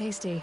tasty.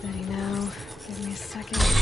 Steady now. Give me a second.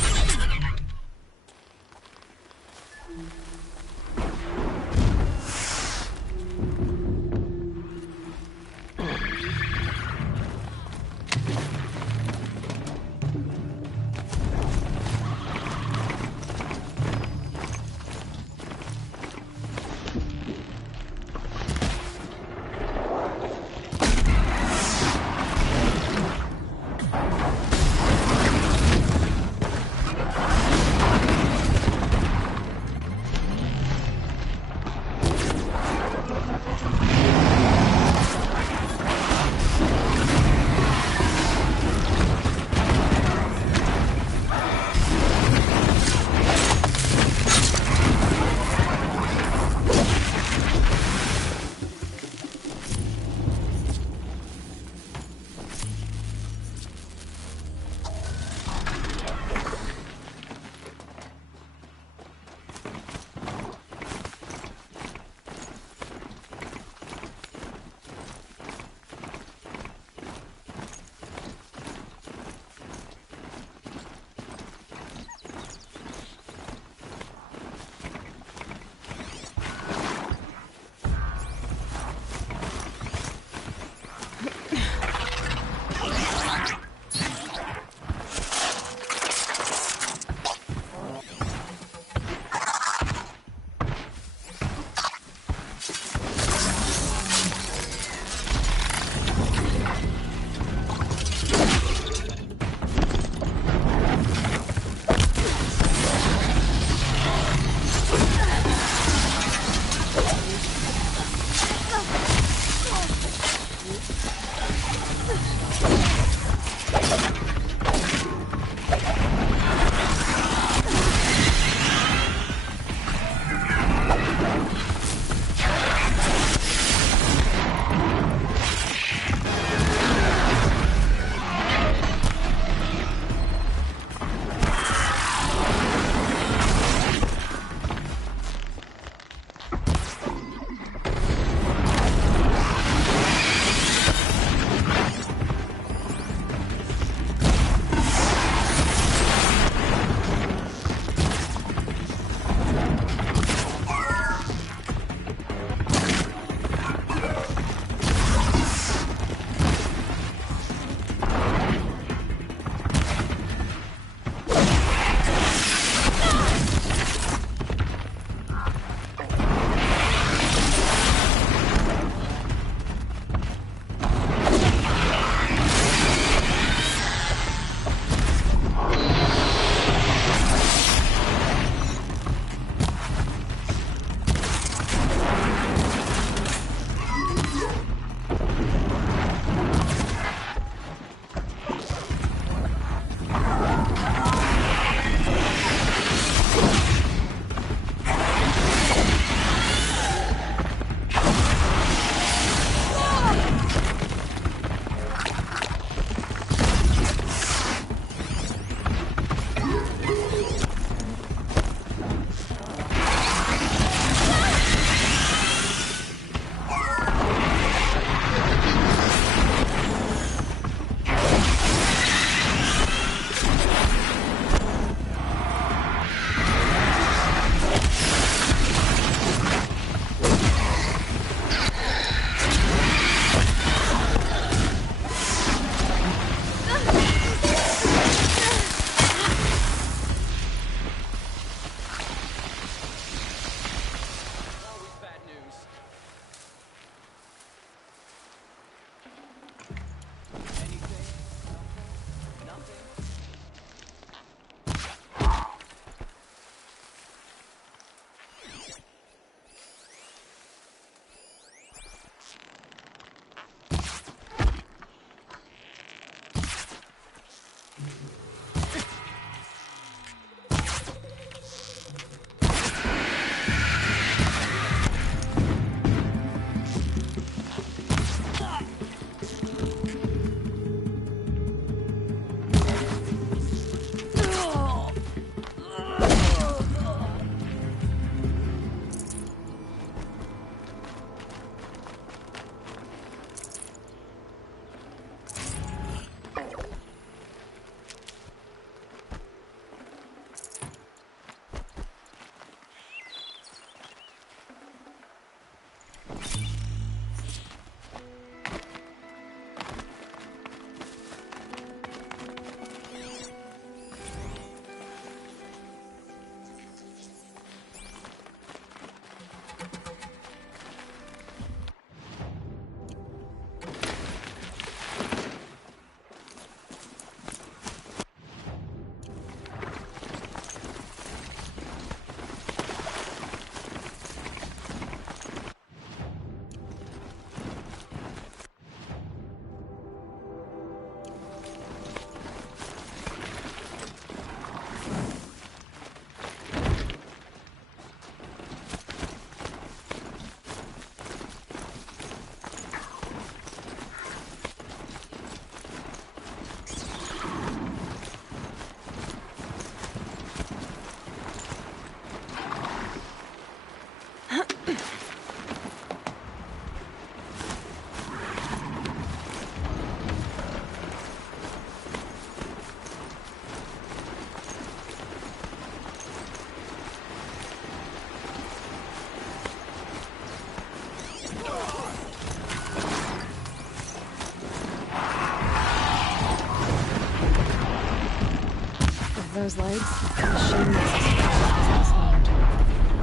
those legs, the machine must have slowed.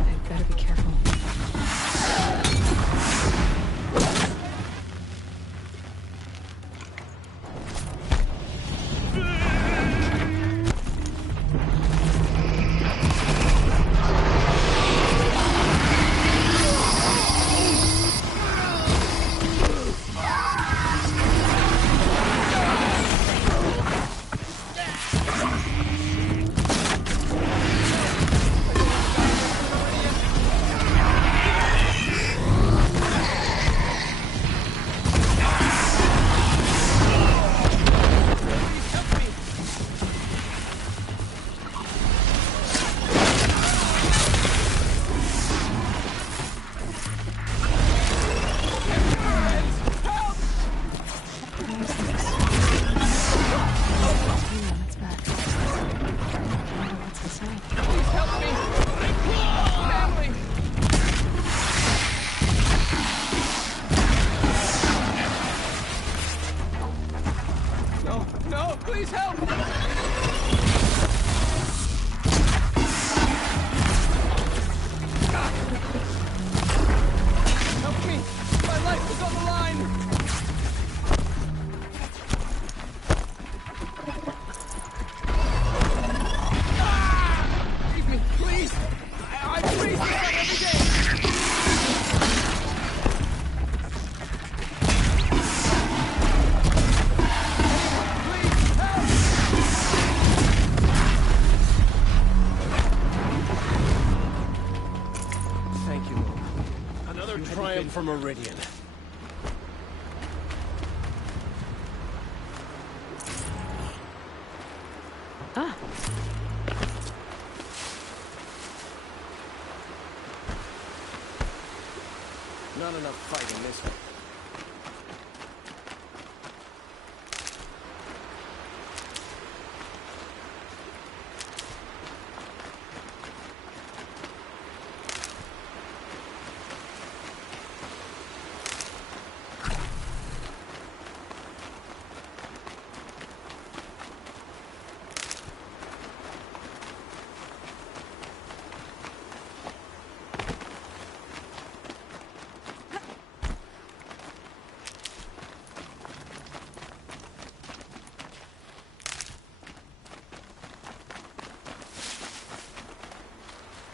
I'd better be careful. Please help! Help me! My life is on the line! Leave me, please! I freeze this up every day! Triumph for Meridian. Ah. Not enough fighting this one.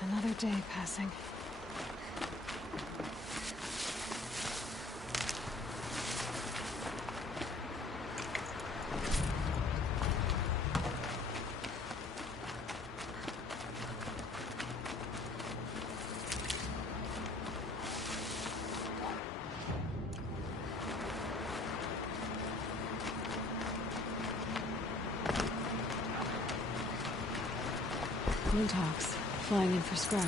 Another day passing. Moontops, flying in for scrub.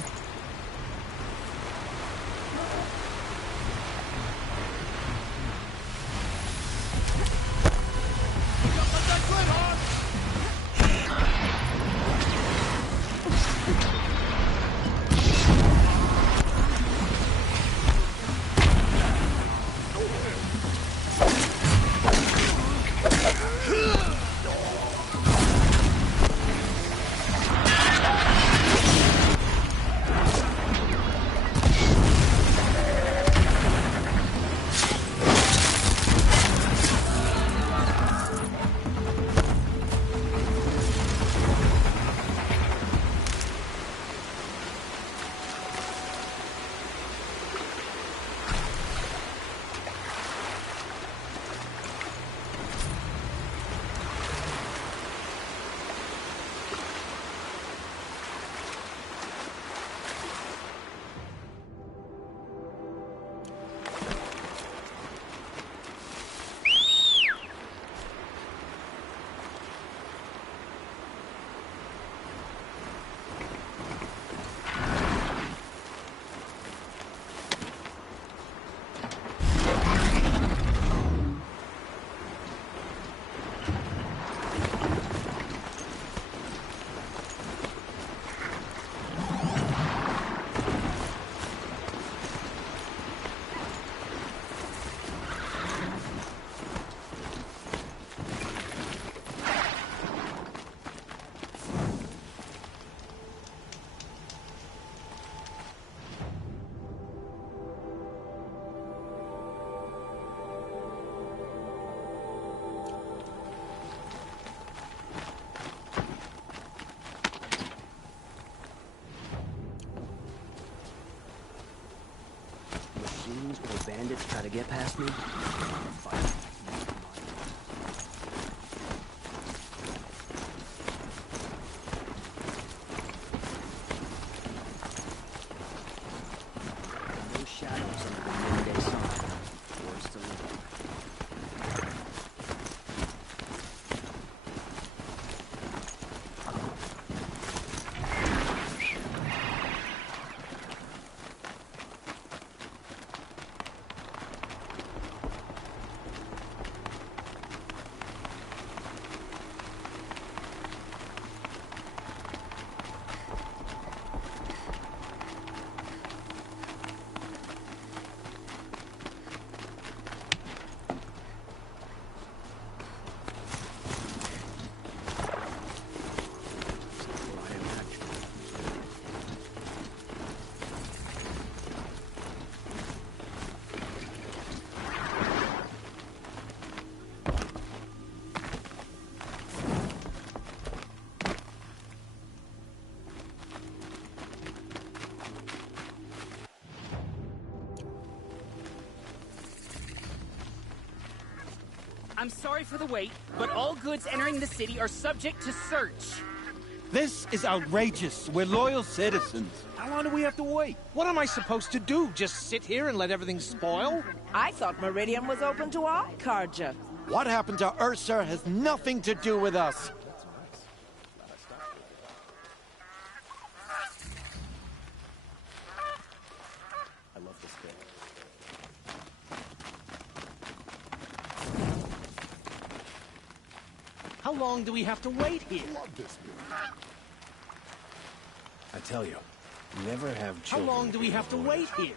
bandits try to get past me, fire. No shadows under the midday sun. Forced to live. I'm sorry for the wait, but all goods entering the city are subject to search. This is outrageous. We're loyal citizens. How long do we have to wait? What am I supposed to do? Just sit here and let everything spoil? I thought Meridian was open to all, Karja. What happened to Ursa has nothing to do with us. I love this bit. How long do we have to wait here? I tell you, never have How children. long do we have to wait here?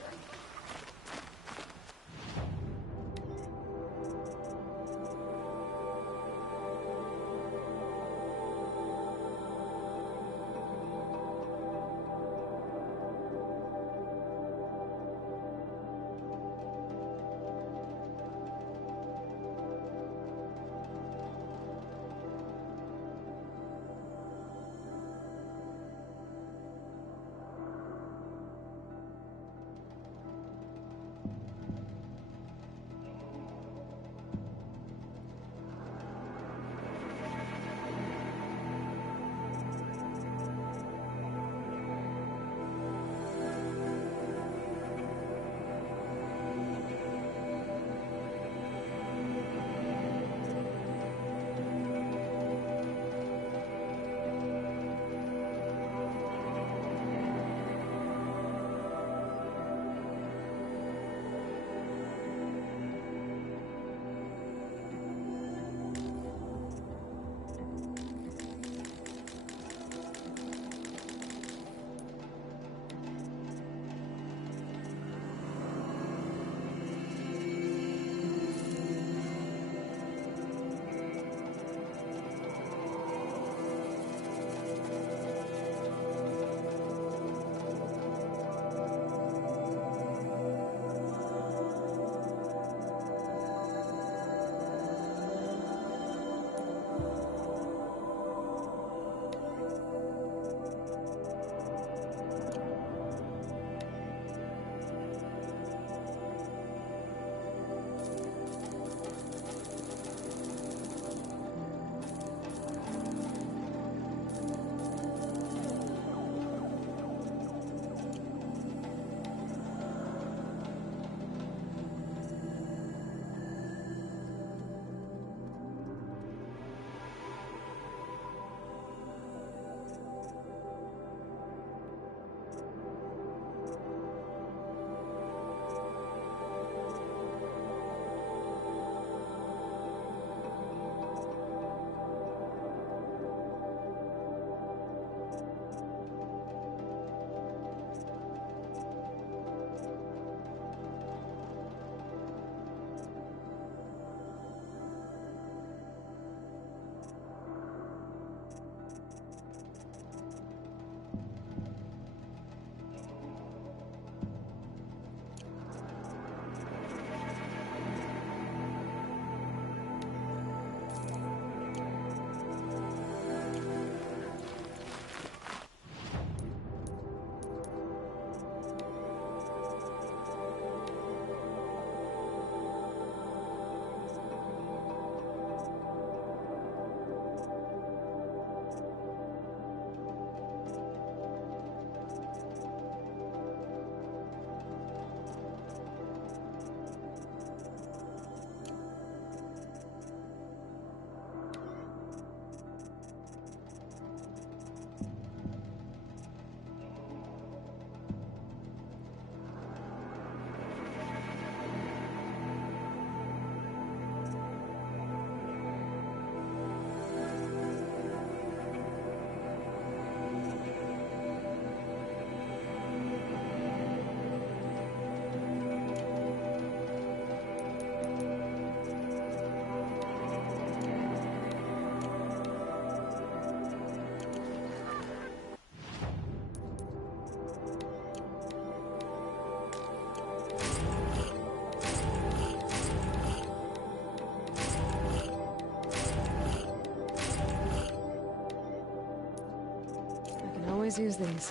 always use these.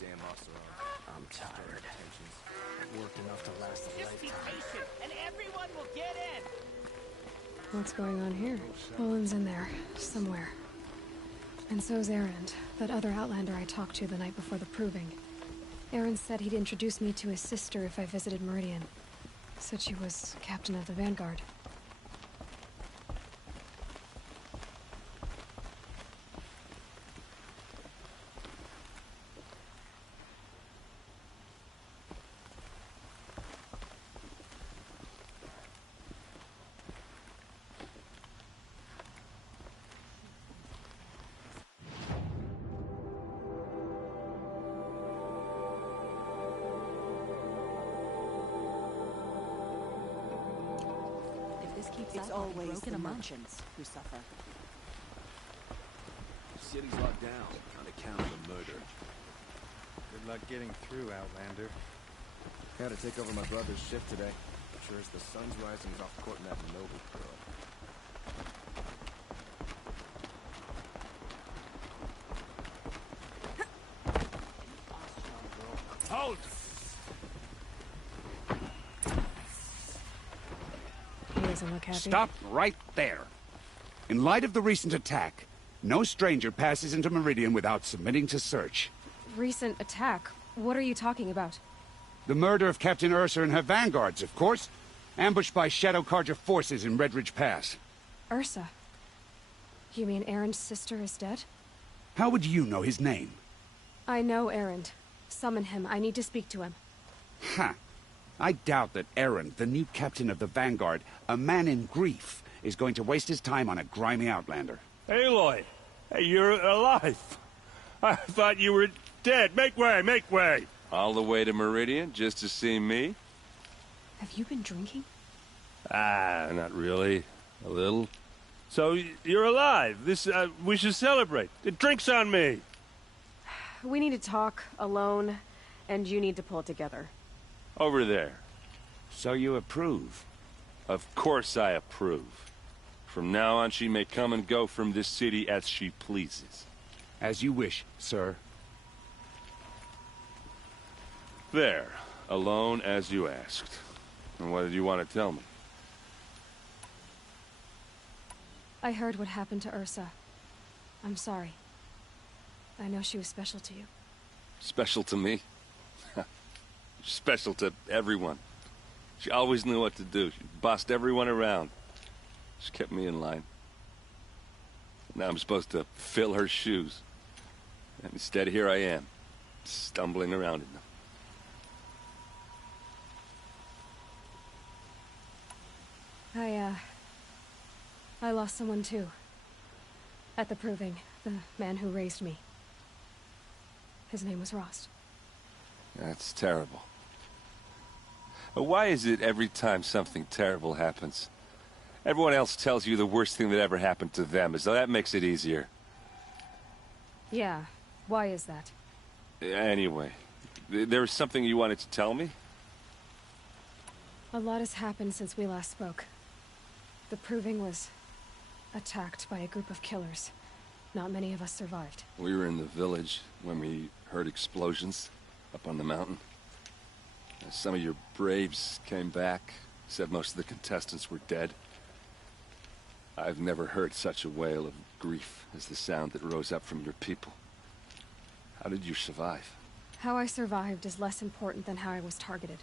Damn Osteron. I'm tired. Work enough to last a Just be lifetime. patient, and everyone will get in. What's going on here? Olin's in there, somewhere. And so's Erend, that other Outlander I talked to the night before the proving. Erend said he'd introduce me to his sister if I visited Meridian. Said she was captain of the Vanguard. It's always the merchants who suffer. The city's locked down on account of the murder. Good luck getting through, Outlander. Had to take over my brother's shift today. Sure as the sun's rising, he's off courting that noble girl. Halt! He doesn't look happy. Stop right there. In light of the recent attack, no stranger passes into Meridian without submitting to search. Recent attack? What are you talking about? The murder of Captain Ursa and her vanguards, of course. Ambushed by Shadow Carja forces in Redridge Pass. Ursa? You mean Erend's sister is dead? How would you know his name? I know Erend. Summon him. I need to speak to him. Ha! I doubt that Erend, the new captain of the Vanguard, a man in grief, is going to waste his time on a grimy Outlander. Aloy! Hey, you're alive! I thought you were dead. Make way, make way! All the way to Meridian just to see me? Have you been drinking? Ah, not really. A little. So, you're alive. We should celebrate. The drink's on me! We need to talk, alone, and you need to pull it together. Over there. So you approve? Of course I approve. From now on, she may come and go from this city as she pleases. As you wish, sir. There. Alone as you asked. And what did you want to tell me? I heard what happened to Ursa. I'm sorry. I know she was special to you. Special to me? Special to everyone. She always knew what to do. She bossed everyone around. She kept me in line. Now I'm supposed to fill her shoes. And instead, here I am, stumbling around in them. I lost someone too. At the proving, the man who raised me. His name was Rost. That's terrible. Why is it every time something terrible happens, everyone else tells you the worst thing that ever happened to them, as though that makes it easier? Yeah, why is that? Anyway, there was something you wanted to tell me? A lot has happened since we last spoke. The proving was attacked by a group of killers. Not many of us survived. We were in the village when we heard explosions up on the mountain. Some of your braves came back, said most of the contestants were dead. I've never heard such a wail of grief as the sound that rose up from your people. How did you survive? How I survived is less important than how I was targeted.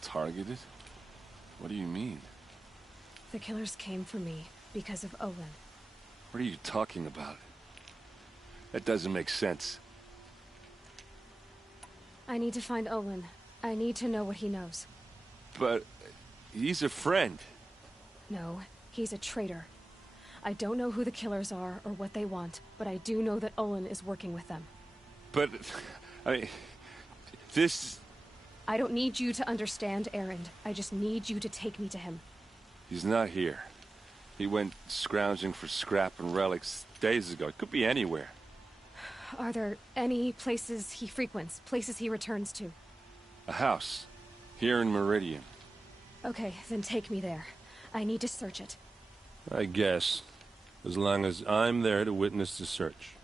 Targeted? What do you mean? The killers came for me because of Olin. What are you talking about? That doesn't make sense. I need to find Olin. I need to know what he knows. But he's a friend. No, he's a traitor. I don't know who the killers are or what they want, but I do know that Olin is working with them. But, I mean, this... I don't need you to understand, Erend. I just need you to take me to him. He's not here. He went scrounging for scrap and relics days ago. It could be anywhere. Are there any places he frequents, places he returns to? A house. Here in Meridian. Okay, then take me there. I need to search it. I guess. As long as I'm there to witness the search.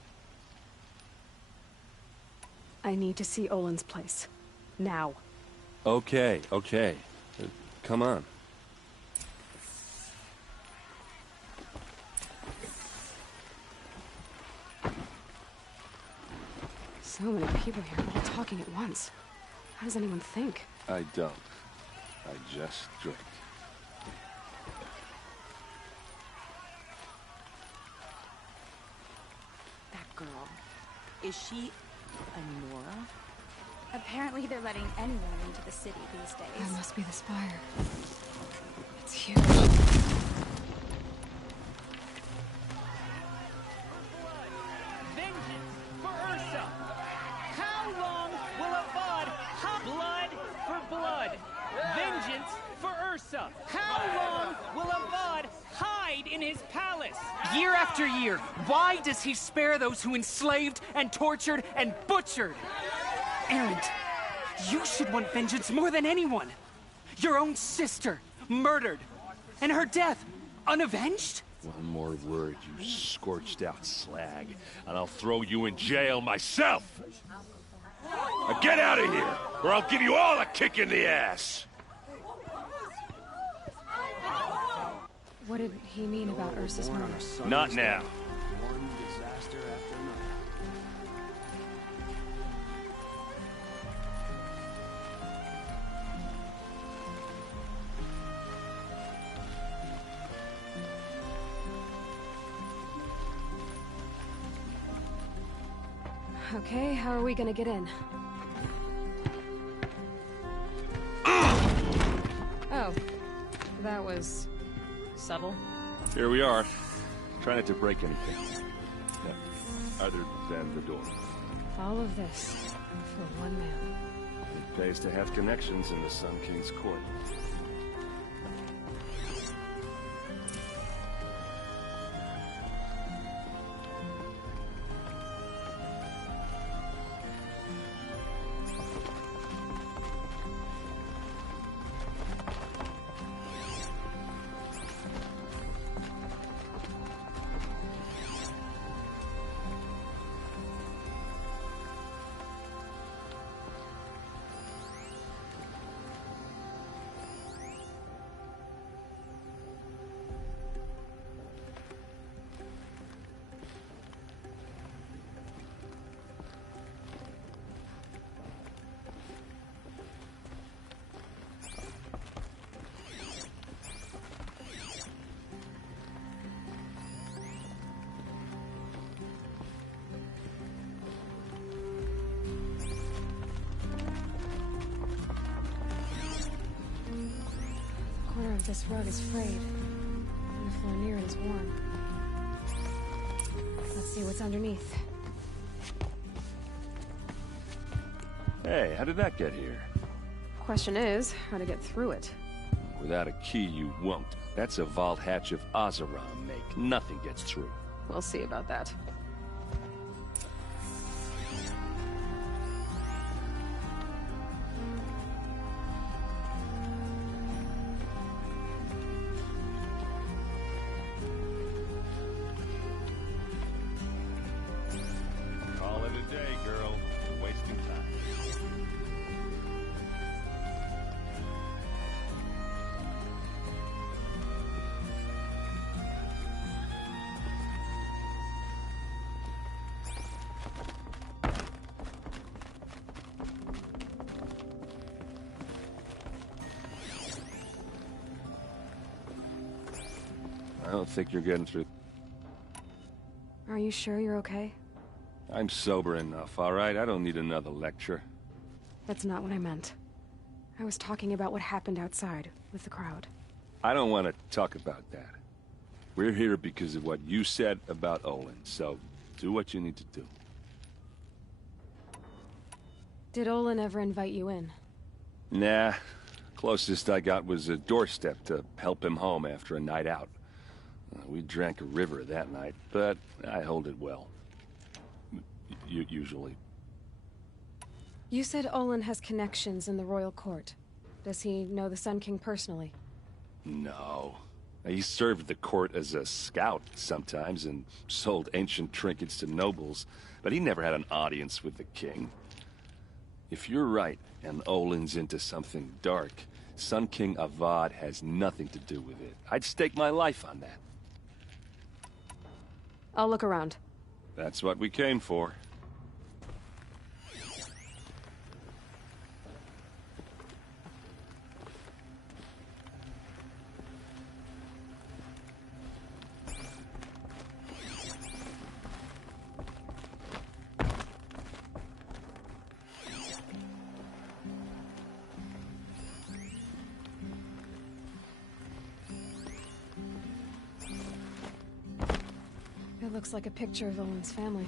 I need to see Olin's place. Now. Okay. Come on. So many people here, all talking at once. How does anyone think? I don't. I just drink. That girl. Is she a Nora? Apparently they're letting anyone into the city these That days. must be the spire. It's huge. Vengeance for Ursa! How long will Avad have blood for blood? Vengeance for Ursa! How long will Avad hide in his palace? Year after year, why does he spare those who enslaved and tortured and butchered? Erend, you should want vengeance more than anyone. Your own sister, murdered, and her death, unavenged? One more word, you scorched out slag, and I'll throw you in jail myself! Now get out of here, or I'll give you all a kick in the ass! What did he mean about Ursa's murder? Not now. One disaster after another. Okay, how are we gonna get in? Oh, that was subtle. Here we are. Try not to break anything. No, other than the door. All of this for one man. It pays to have connections in the Sun King's court. The corner of this rug is frayed, and the floor near it is warm. Let's see what's underneath. Hey, how did that get here? Question is, how to get through it. Without a key, you won't. That's a vault hatch of Azeram make. Nothing gets through. We'll see about that. Call it a day, girl. You're wasting time. I don't think you're getting through. Are you sure you're okay? I'm sober enough, all right? I don't need another lecture. That's not what I meant. I was talking about what happened outside, with the crowd. I don't want to talk about that. We're here because of what you said about Olin, so do what you need to do. Did Olin ever invite you in? Nah. Closest I got was a doorstep to help him home after a night out. We drank a river that night, but I hold it well. Usually. You said Olin has connections in the royal court. Does he know the Sun King personally? No. He served the court as a scout sometimes and sold ancient trinkets to nobles, but he never had an audience with the king. If you're right, and Olin's into something dark, Sun King Avad has nothing to do with it. I'd stake my life on that. I'll look around. That's what we came for. It looks like a picture of Olin's family.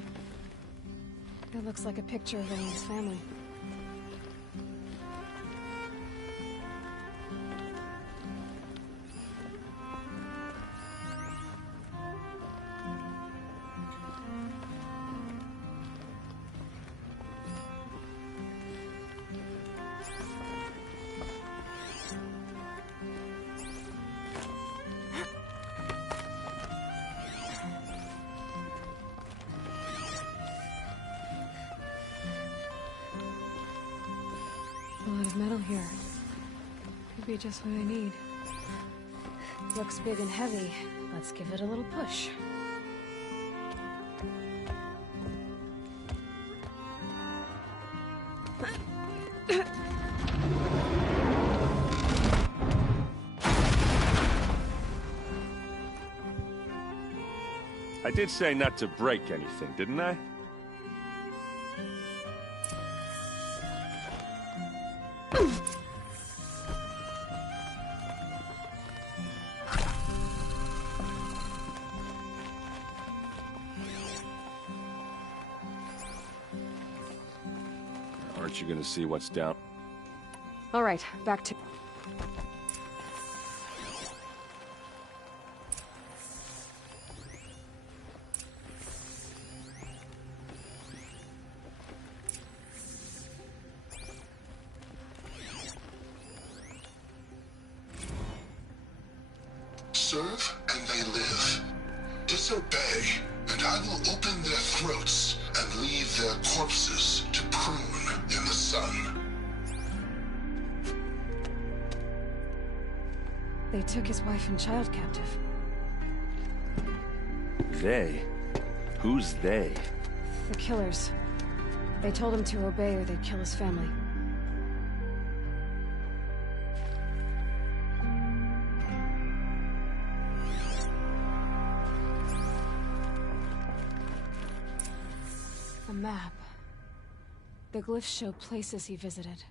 It looks like a picture of Olin's family. A lot of metal here. Could be just what I need. Looks big and heavy. Let's give it a little push. I did say not to break anything, didn't I? Aren't you gonna see what's down? All right, back to... Serve and they live. Disobey, and I will open their throats and leave their corpses to prune in the sun. They took his wife and child captive. They? Who's they? The killers. They told him to obey or they'd kill his family. A map. The glyphs show places he visited.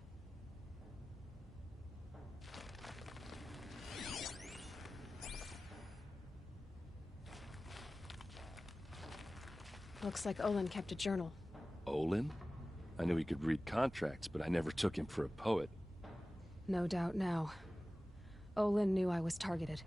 Looks like Olin kept a journal. Olin? I knew he could read contracts, but I never took him for a poet. No doubt now. Olin knew I was targeted.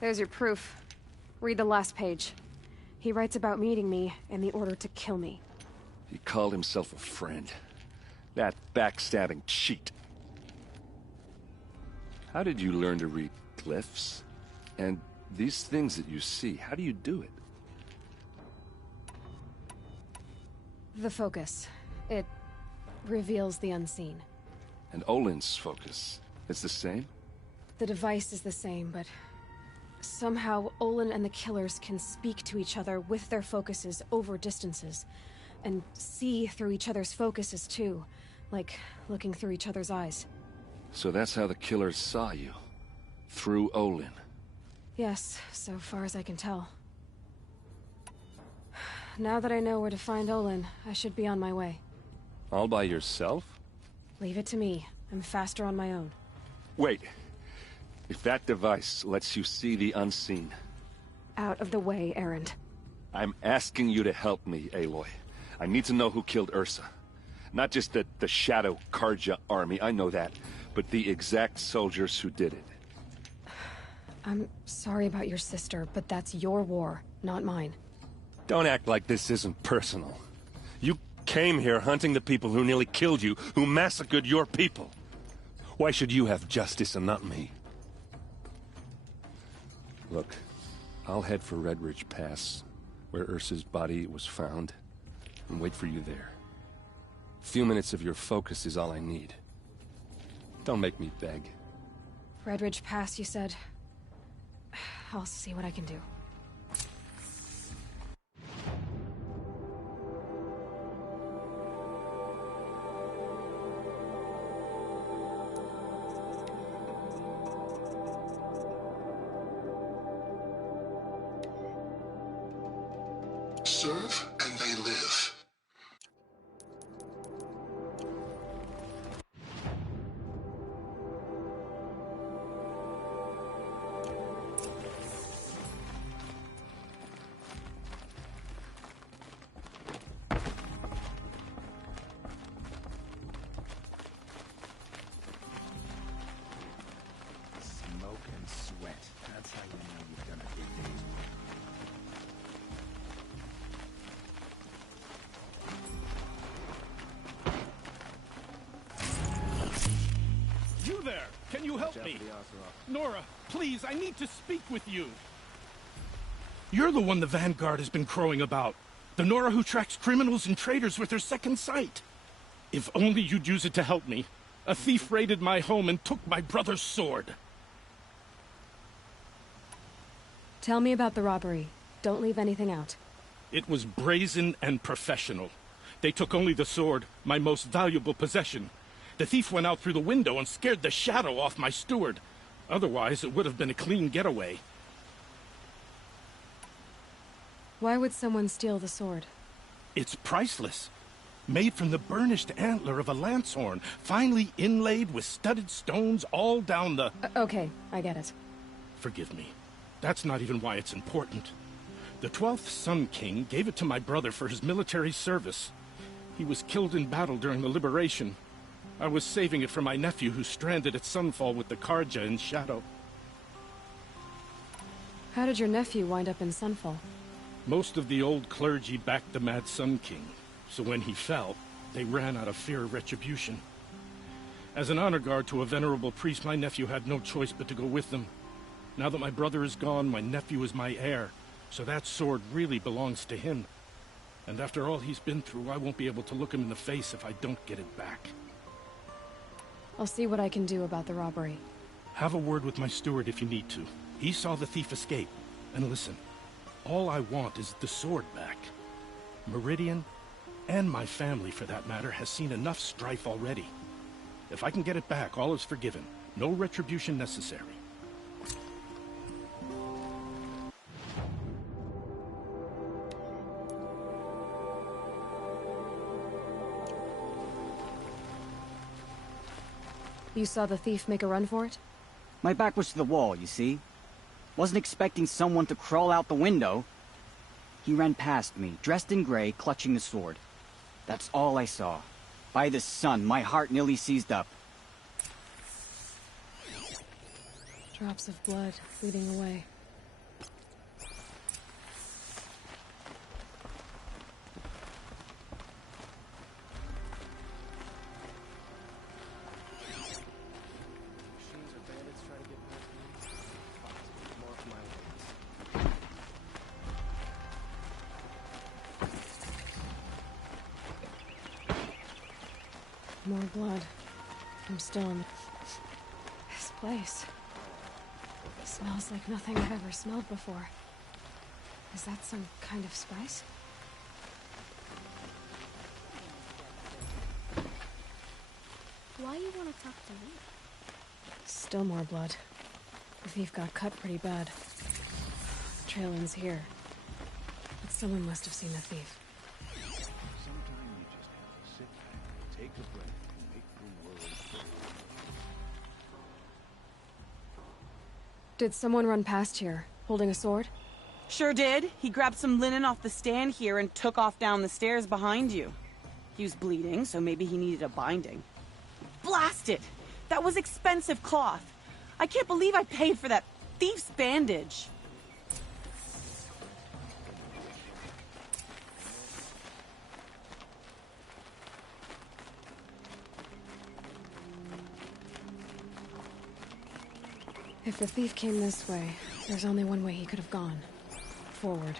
There's your proof. Read the last page. He writes about meeting me and the order to kill me. He called himself a friend. That backstabbing cheat. How did you learn to read glyphs? And these things that you see, how do you do it? The focus. It reveals the unseen. And Olin's focus, it's the same? The device is the same, but somehow Olin and the killers can speak to each other with their focuses over distances. And see through each other's focuses, too. Like looking through each other's eyes. So that's how the killers saw you? Through Olin? Yes, so far as I can tell. Now that I know where to find Olin, I should be on my way. All by yourself? Leave it to me. I'm faster on my own. Wait. If that device lets you see the unseen... Out of the way, Erend. I'm asking you to help me, Aloy. I need to know who killed Ursa. Not just the Shadow Karja army, I know that, but the exact soldiers who did it. I'm sorry about your sister, but that's your war, not mine. Don't act like this isn't personal. You came here hunting the people who nearly killed you, who massacred your people. Why should you have justice and not me? Look, I'll head for Red Ridge Pass, where Ursa's body was found, and wait for you there. A few minutes of your focus is all I need. Don't make me beg. Red Ridge Pass, you said? I'll see what I can do. Serve and they live. Smoke and sweat. That's how you know you've done a big day's work. You there! Can you help me? Nora, please, I need to speak with you. You're the one the Vanguard has been crowing about. The Nora who tracks criminals and traitors with her second sight. If only you'd use it to help me. A thief raided my home and took my brother's sword. Tell me about the robbery. Don't leave anything out. It was brazen and professional. They took only the sword, my most valuable possession. The thief went out through the window and scared the shadow off my steward. Otherwise, it would have been a clean getaway. Why would someone steal the sword? It's priceless. Made from the burnished antler of a lancehorn, finely inlaid with studded stones all down the... Okay, I get it. Forgive me. That's not even why it's important. The 12th Sun King gave it to my brother for his military service. He was killed in battle during the liberation. I was saving it for my nephew who's stranded at Sunfall with the Karja in Shadow. How did your nephew wind up in Sunfall? Most of the old clergy backed the Mad Sun King, so when he fell, they ran out of fear of retribution. As an honor guard to a venerable priest, my nephew had no choice but to go with them. Now that my brother is gone, my nephew is my heir, so that sword really belongs to him. And after all he's been through, I won't be able to look him in the face if I don't get it back. I'll see what I can do about the robbery. Have a word with my steward if you need to. He saw the thief escape. And listen, all I want is the sword back. Meridian, and my family for that matter, has seen enough strife already. If I can get it back, all is forgiven. No retribution necessary. You saw the thief make a run for it? My back was to the wall, you see. Wasn't expecting someone to crawl out the window. He ran past me, dressed in gray, clutching the sword. That's all I saw. By the sun, my heart nearly seized up. Drops of blood leading away. More blood. I'm still in this place. It smells like nothing I've ever smelled before. Is that some kind of spice? Why you want to talk to me? Still more blood. The thief got cut pretty bad. The trail ends here. But someone must have seen the thief. Sometimes you just have to sit back, take a breath, and make the world go. Did someone run past here, holding a sword? Sure did. He grabbed some linen off the stand here and took off down the stairs behind you. He was bleeding, so maybe he needed a binding. Blast it! That was expensive cloth. I can't believe I paid for that thief's bandage. If the thief came this way, there's only one way he could have gone. Forward.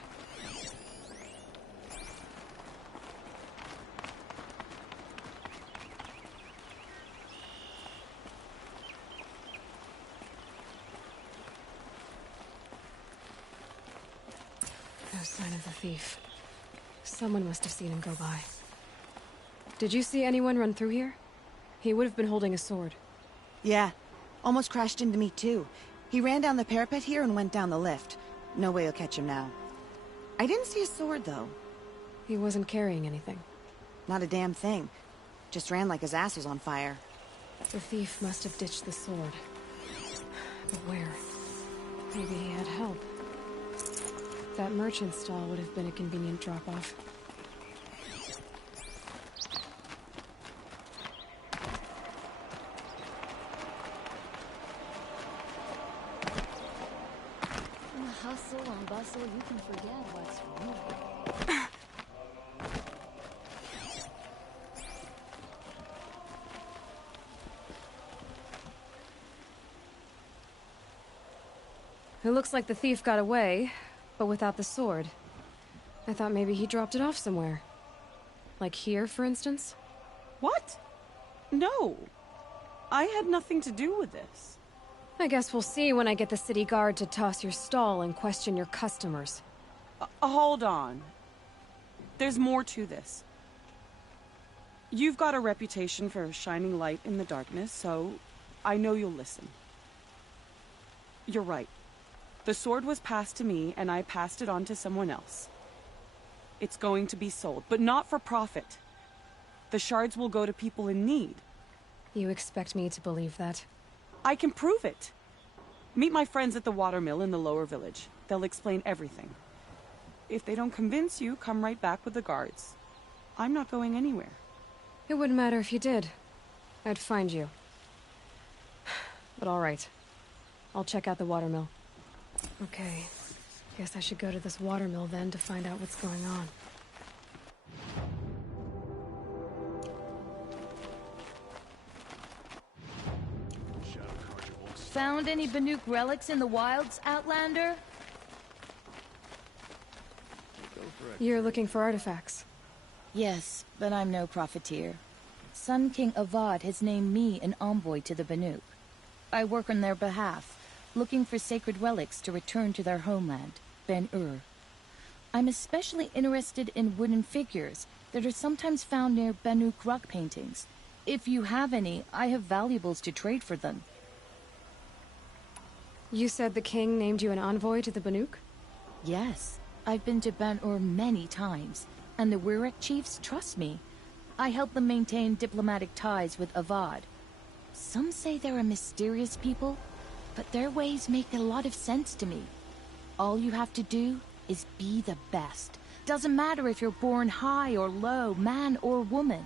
No sign of the thief. Someone must have seen him go by. Did you see anyone run through here? He would have been holding a sword. Yeah. Almost crashed into me, too. He ran down the parapet here and went down the lift. No way you'll catch him now. I didn't see a sword, though. He wasn't carrying anything. Not a damn thing. Just ran like his ass was on fire. The thief must have ditched the sword. But where? Maybe he had help. That merchant stall would have been a convenient drop-off. In the hustle and bustle, you can forget what's real. It looks like the thief got away, but without the sword. I thought maybe he dropped it off somewhere. Like here, for instance? What? No. I had nothing to do with this. I guess we'll see when I get the city guard to toss your stall and question your customers. Hold on. There's more to this. You've got a reputation for shining light in the darkness, so I know you'll listen. You're right. The sword was passed to me, and I passed it on to someone else. It's going to be sold, but not for profit. The shards will go to people in need. You expect me to believe that? I can prove it. Meet my friends at the watermill in the lower village. They'll explain everything. If they don't convince you, come right back with the guards. I'm not going anywhere. It wouldn't matter if you did. I'd find you. But all right. I'll check out the watermill. Okay. Guess I should go to this watermill then to find out what's going on. Found any Banuk relics in the wilds, Outlander? You're looking for artifacts? Yes, but I'm no profiteer. Sun King Avad has named me an envoy to the Banuk. I work on their behalf, looking for sacred relics to return to their homeland, Ben-Ur. I'm especially interested in wooden figures that are sometimes found near Banuk rock paintings. If you have any, I have valuables to trade for them. You said the king named you an envoy to the Banuk? Yes. I've been to Ben-Ur many times, and the Wirek chiefs trust me. I help them maintain diplomatic ties with Avad. Some say they're a mysterious people, but their ways make a lot of sense to me. All you have to do is be the best. Doesn't matter if you're born high or low, man or woman.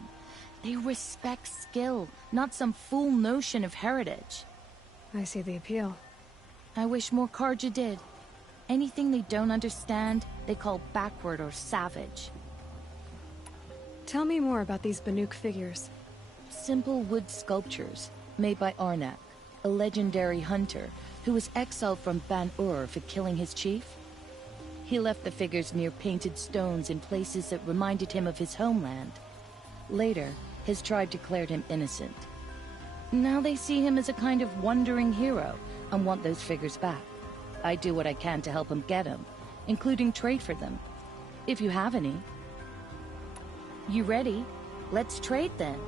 They respect skill, not some fool notion of heritage. I see the appeal. I wish more Karja did. Anything they don't understand, they call backward or savage. Tell me more about these Banuk figures. Simple wood sculptures, made by Arnak, a legendary hunter who was exiled from Ban-Ur for killing his chief. He left the figures near painted stones in places that reminded him of his homeland. Later, his tribe declared him innocent. Now they see him as a kind of wandering hero and want those figures back. I do what I can to help him get them, including trade for them, if you have any. You ready? Let's trade then.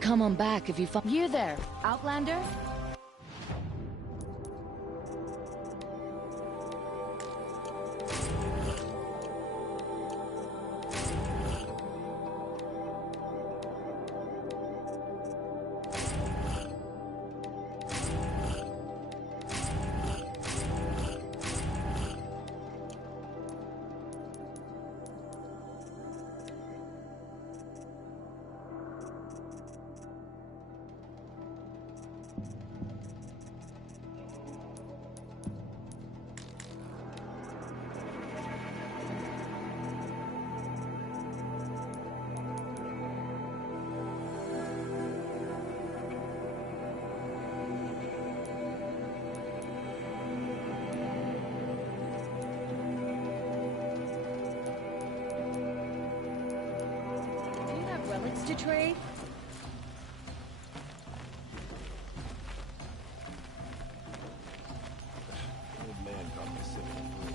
Come on back if you find... You there, Outlander? To trade? Old man caught me sitting in the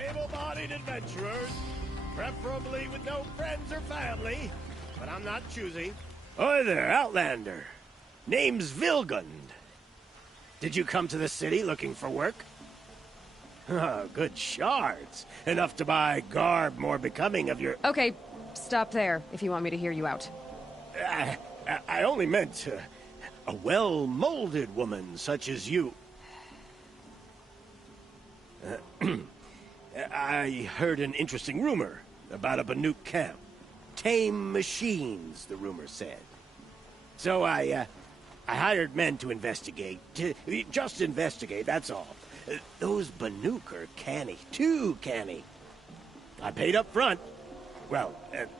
room. Able-bodied adventurers, preferably with no friends or family, but I'm not choosy. Oi there, Outlander. Name's Vilgund. Did you come to the city looking for work? Oh, good shards. Enough to buy garb more becoming of your... Okay, stop there, if you want me to hear you out. I only meant a well-molded woman such as you. I heard an interesting rumor about a Banuk camp. Tame machines, the rumor said. So I hired men to investigate. Just investigate, that's all. Those Banuk are canny. Too canny. I paid up front. Well,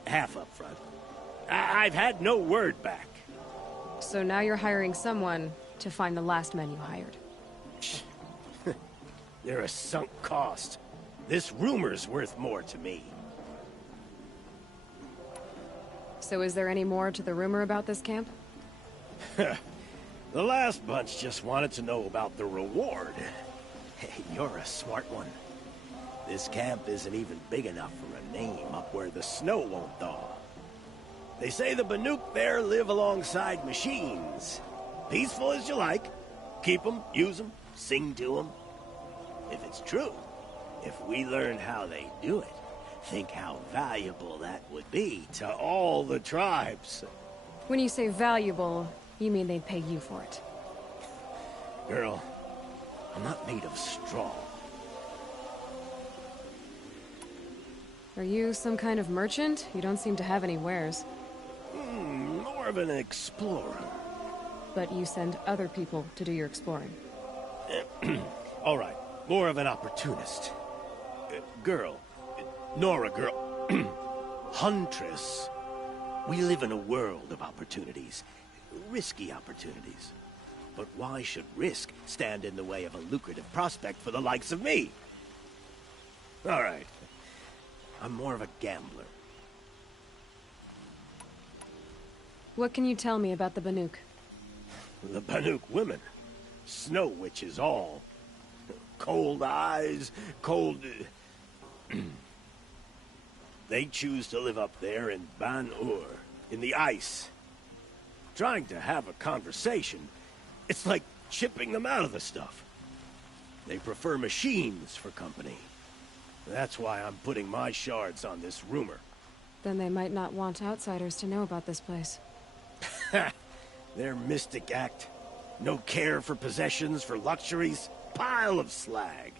half up front. I've had no word back. So now you're hiring someone to find the last men you hired. They're a sunk cost. This rumor's worth more to me. So is there any more to the rumor about this camp? The last bunch just wanted to know about the reward. Hey, you're a smart one. This camp isn't even big enough for a name up where the snow won't thaw. They say the Banuk there live alongside machines. Peaceful as you like. Keep them, use them, sing to them. If it's true, if we learn how they do it, think how valuable that would be to all the tribes. When you say valuable, you mean they'd pay you for it. Girl, I'm not made of straw. Are you some kind of merchant? You don't seem to have any wares. More of an explorer. But you send other people to do your exploring. All right, more of an opportunist. Girl. Nora, girl. Huntress. We live in a world of opportunities. Risky opportunities. But why should risk stand in the way of a lucrative prospect for the likes of me? All right. I'm more of a gambler. What can you tell me about the Banuk? The Banuk women. Snow witches all. Cold eyes, cold... They choose to live up there in Ban-Ur, in the ice. Trying to have a conversation, it's like chipping them out of the stuff. They prefer machines for company. That's why I'm putting my shards on this rumor. Then they might not want outsiders to know about this place. Their mystic act. No care for possessions, for luxuries. Pile of slag.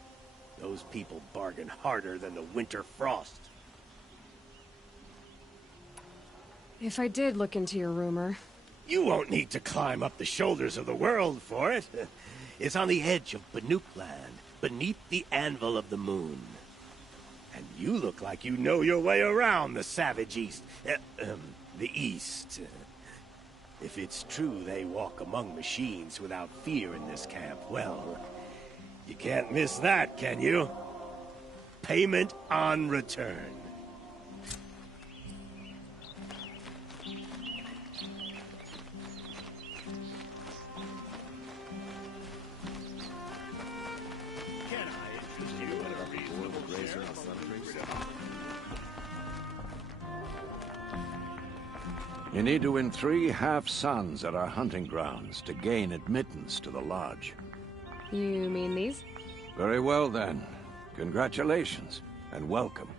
Those people bargain harder than the winter frost. If I did look into your rumor... You won't need to climb up the shoulders of the world for it. It's on the edge of Banuk land, beneath the anvil of the moon. And you look like you know your way around the savage east. The east. If it's true they walk among machines without fear in this camp, well, you can't miss that, can you? Payment on return. You need to win 3 half-suns at our hunting grounds to gain admittance to the lodge. You mean these? Very well, then. Congratulations, and welcome.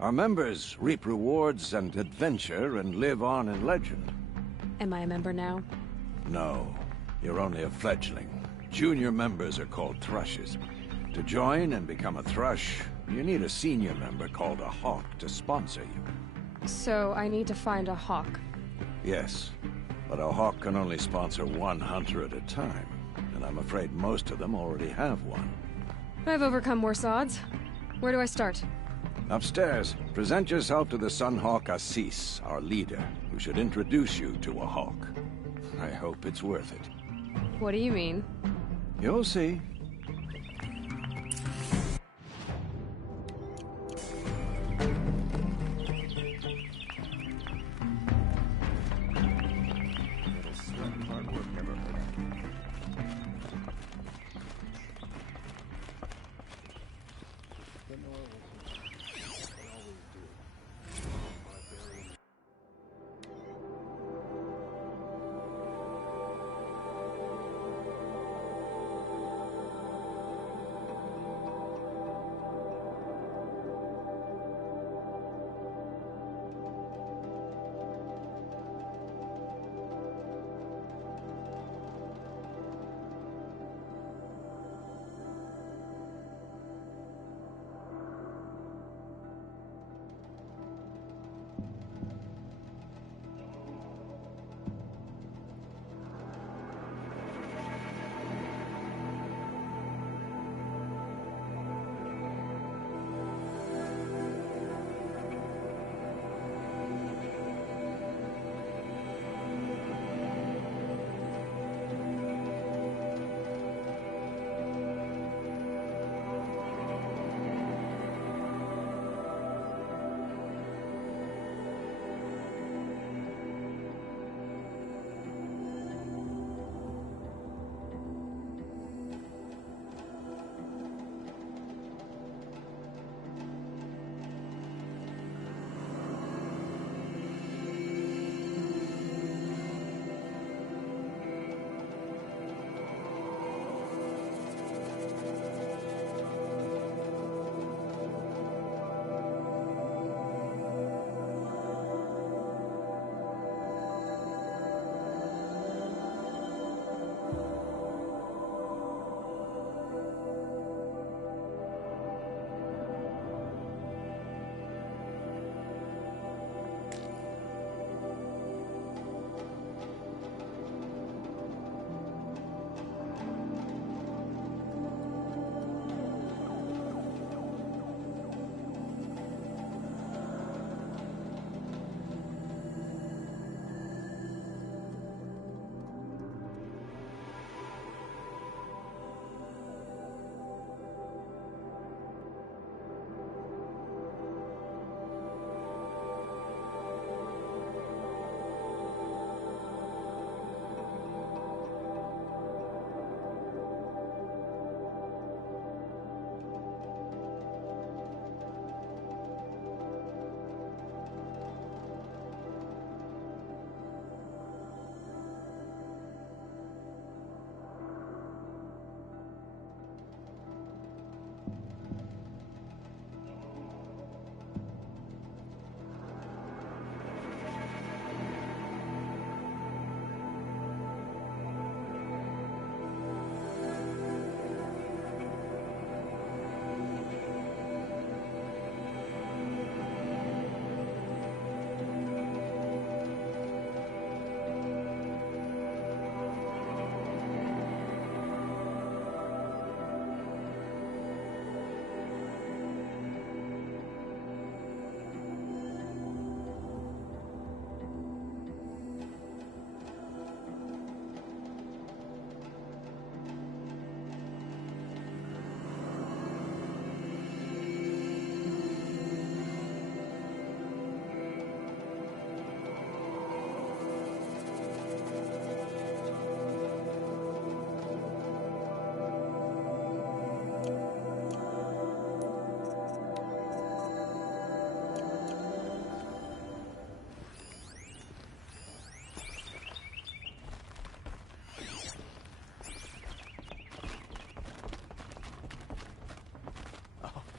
Our members reap rewards and adventure and live on in legend. Am I a member now? No, you're only a fledgling. Junior members are called thrushes. To join and become a thrush, you need a senior member called a hawk to sponsor you. So I need to find a hawk. Yes, but a hawk can only sponsor 1 hunter at a time, and I'm afraid most of them already have one. I've overcome worse odds. Where do I start? Upstairs, present yourself to the Sunhawk Assis, our leader, who should introduce you to a hawk. I hope it's worth it. What do you mean? You'll see.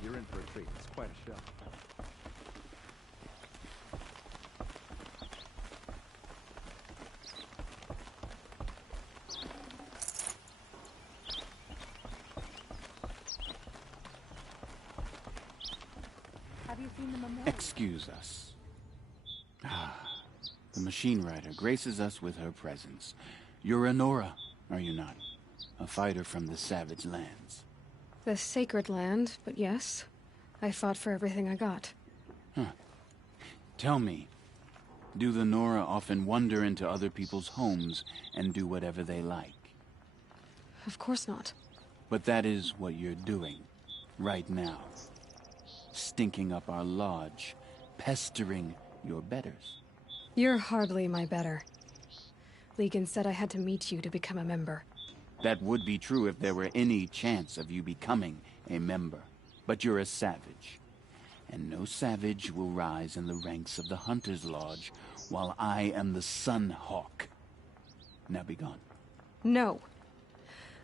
You're in for a treat. It's quite a show. Have you seen the memorial? Excuse us. The machine rider graces us with her presence. You're a Nora, are you not? A fighter from the savage lands. The sacred land, but yes. I fought for everything I got. Huh. Tell me, do the Nora often wander into other people's homes and do whatever they like? Of course not. But that is what you're doing, right now. Stinking up our lodge, pestering your betters. You're hardly my better. Legan said I had to meet you to become a member. That would be true if there were any chance of you becoming a member. But you're a savage. And no savage will rise in the ranks of the Hunter's Lodge while I am the Sun Hawk. Now be gone. No.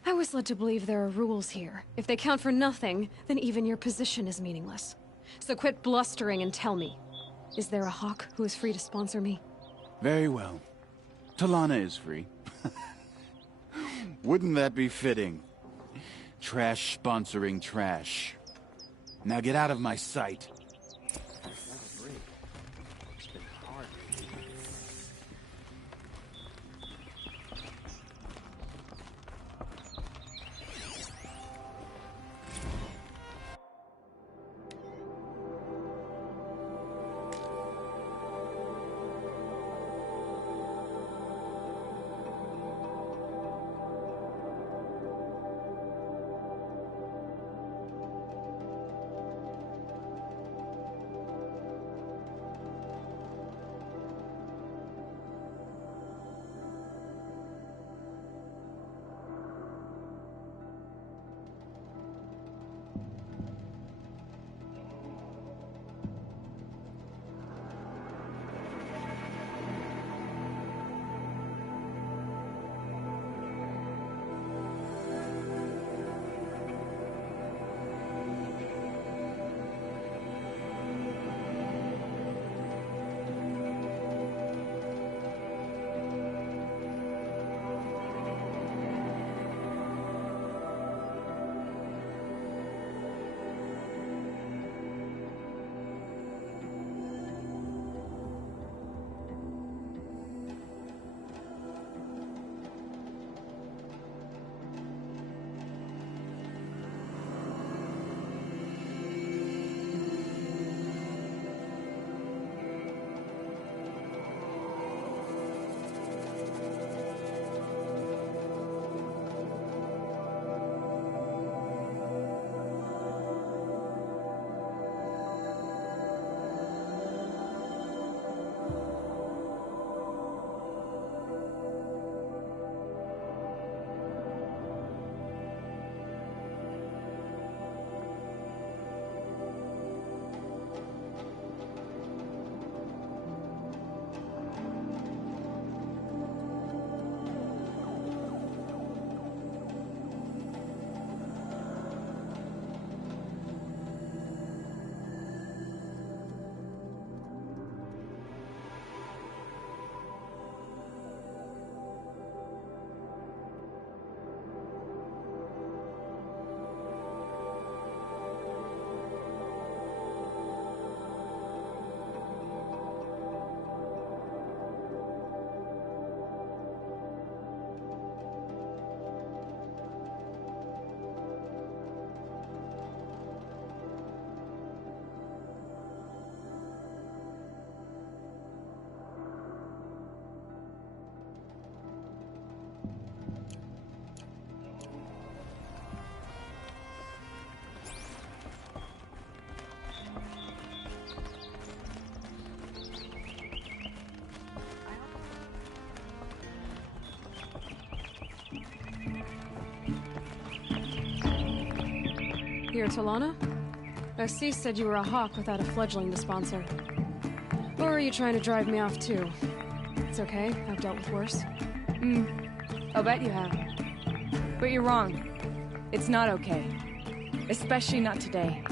I was led to believe there are rules here. If they count for nothing, then even your position is meaningless. So quit blustering and tell me. Is there a hawk who is free to sponsor me? Very well. Talana is free. Wouldn't that be fitting? Trash sponsoring trash. Now get out of my sight. You're Talana? Assis said you were a hawk without a fledgling to sponsor. Or are you trying to drive me off too? It's okay, I've dealt with worse. I'll bet you have. But you're wrong. It's not okay. Especially not today.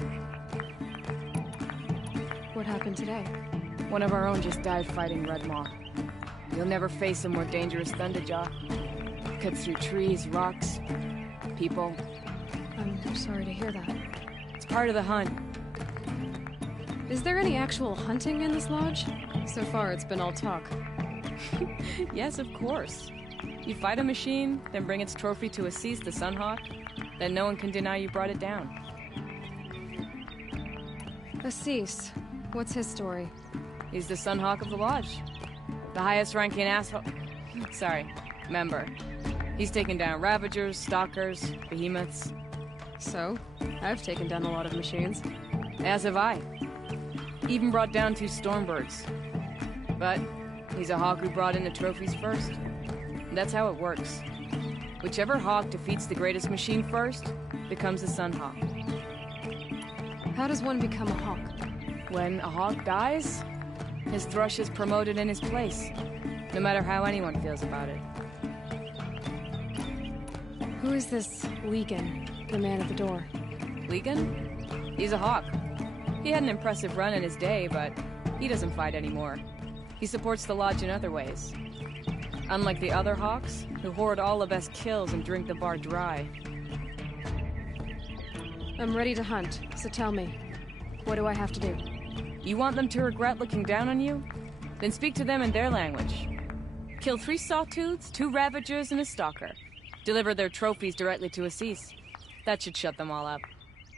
What happened today? One of our own just died fighting Red Maw. You'll never face a more dangerous Thunderjaw. Cuts through trees, rocks, people. I'm sorry to hear that. It's part of the hunt. Is there any actual hunting in this lodge? So far, it's been all talk. Yes, of course. You fight a machine, then bring its trophy to Assis the Sunhawk, then no one can deny you brought it down. Assis, what's his story? He's the Sunhawk of the Lodge. The highest ranking asshole... Sorry, member. He's taken down Ravagers, Stalkers, Behemoths. So, I've taken down a lot of machines. As have I. Even brought down 2 Stormbirds. But he's a hawk who brought in the trophies first. That's how it works. Whichever hawk defeats the greatest machine first becomes the Sunhawk. How does one become a hawk? When a hawk dies, his thrush is promoted in his place, no matter how anyone feels about it. Who is this Legan, the man at the door? Legan? He's a hawk. He had an impressive run in his day, but he doesn't fight anymore. He supports the lodge in other ways. Unlike the other hawks, who hoard all the best kills and drink the bar dry. I'm ready to hunt, so tell me, what do I have to do? You want them to regret looking down on you? Then speak to them in their language. Kill 3 Sawtooths, 2 Ravagers, and a Stalker. Deliver their trophies directly to Assis. That should shut them all up.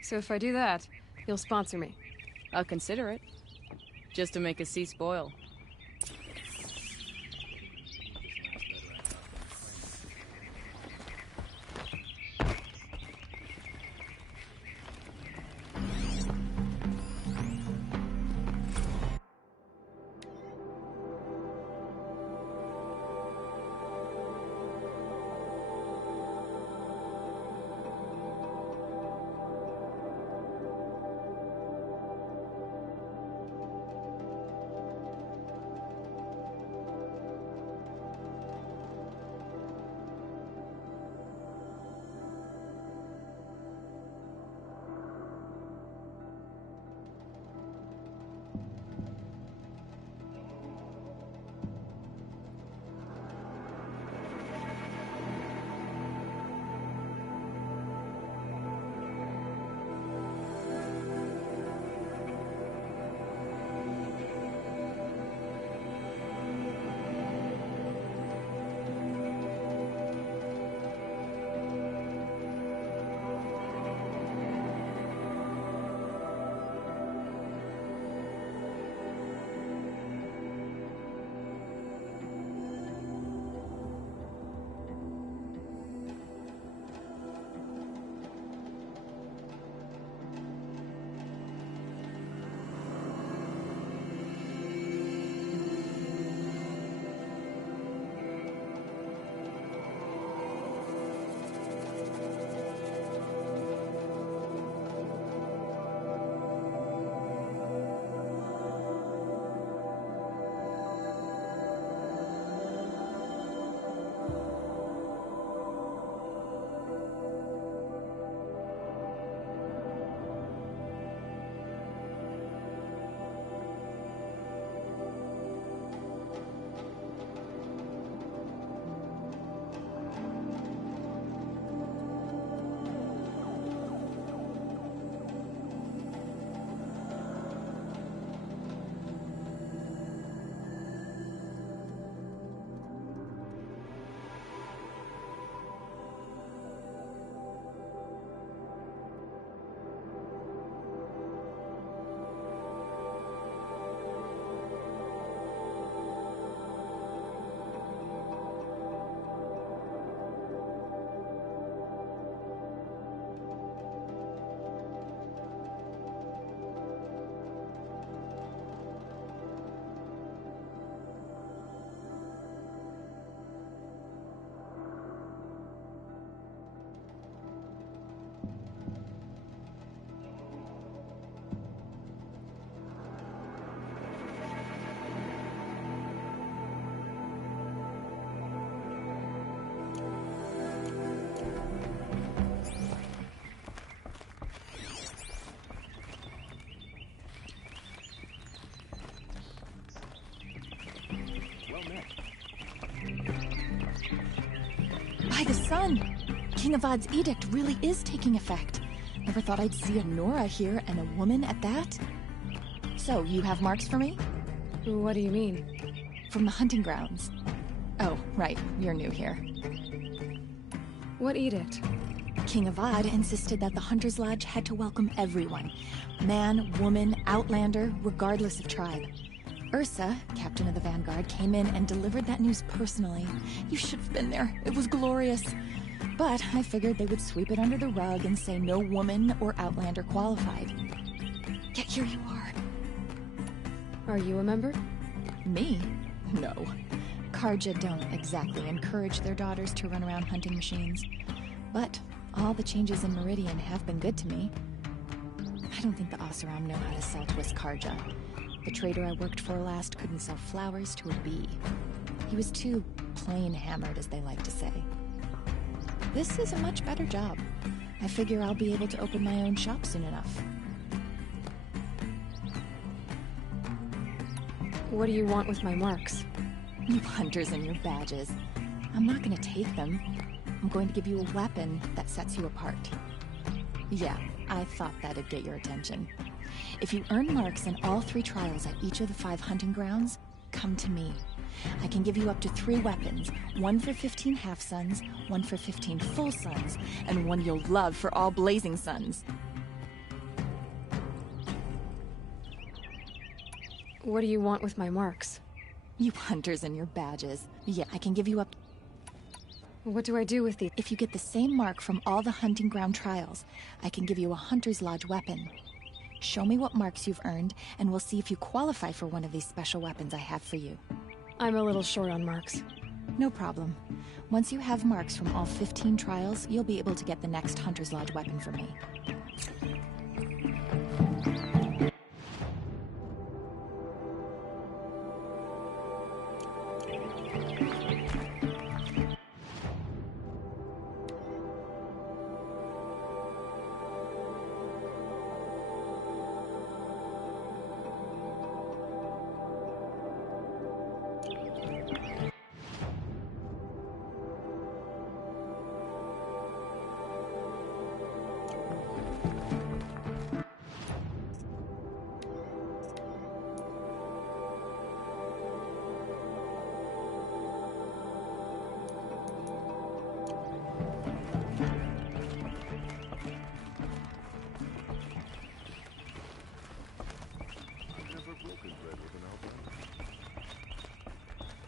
So if I do that, you'll sponsor me? I'll consider it. Just to make Assis boil. son. King Avad's edict really is taking effect. Never thought I'd see a Nora here, and a woman at that. So, you have marks for me? What do you mean? From the hunting grounds. Oh, right, you're new here. What edict? King Avad insisted that the Hunter's Lodge had to welcome everyone. Man, woman, outlander, regardless of tribe. Ursa, captain of the Vanguard, came in and delivered that news personally. You should have been there. It was glorious. But I figured they would sweep it under the rug and say no woman or outlander qualified. Yet here you are. Are you a member? Me? No. Karja don't exactly encourage their daughters to run around hunting machines. But all the changes in Meridian have been good to me. I don't think the Oseram know how to sell to us Karja. The trader I worked for last couldn't sell flowers to a bee. He was too plain hammered, as they like to say. This is a much better job. I figure I'll be able to open my own shop soon enough. What do you want with my marks? You hunters and your badges. I'm not gonna take them. I'm going to give you a weapon that sets you apart. Yeah, I thought that'd get your attention. If you earn marks in all 3 trials at each of the 5 hunting grounds, come to me. I can give you up to 3 weapons, 1 for 15 half-suns, 1 for 15 full suns, and 1 you'll love for all blazing suns. What do you want with my marks? You hunters and your badges. Yeah, I can give you up... What do I do with these? If you get the same mark from all the hunting ground trials, I can give you a Hunter's Lodge weapon. Show me what marks you've earned, and we'll see if you qualify for one of these special weapons I have for you. I'm a little short on marks. No problem. Once you have marks from all 15 trials, you'll be able to get the next Hunter's Lodge weapon from me.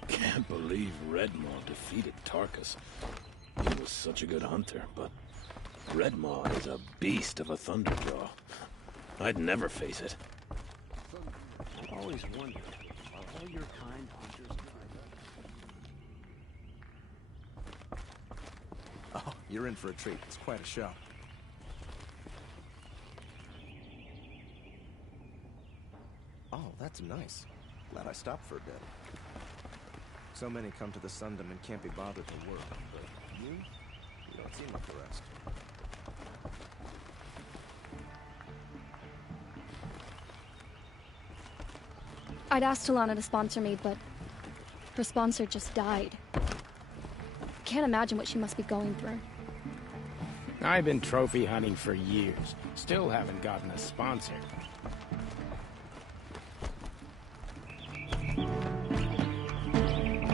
Can't believe Redmaw defeated Tarkus. He was such a good hunter, but Redmaw is a beast of a Thunderjaw. I'd never face it. I've always wondered why all your kind hunters drive. Oh, you're in for a treat. It's quite a show. Oh, that's nice. Glad I stopped for a bit. So many come to the Sundom and can't be bothered to work, but you don't seem like the rest. I'd asked Talana to sponsor me, but her sponsor just died. Can't imagine what she must be going through. I've been trophy hunting for years. Still haven't gotten a sponsor.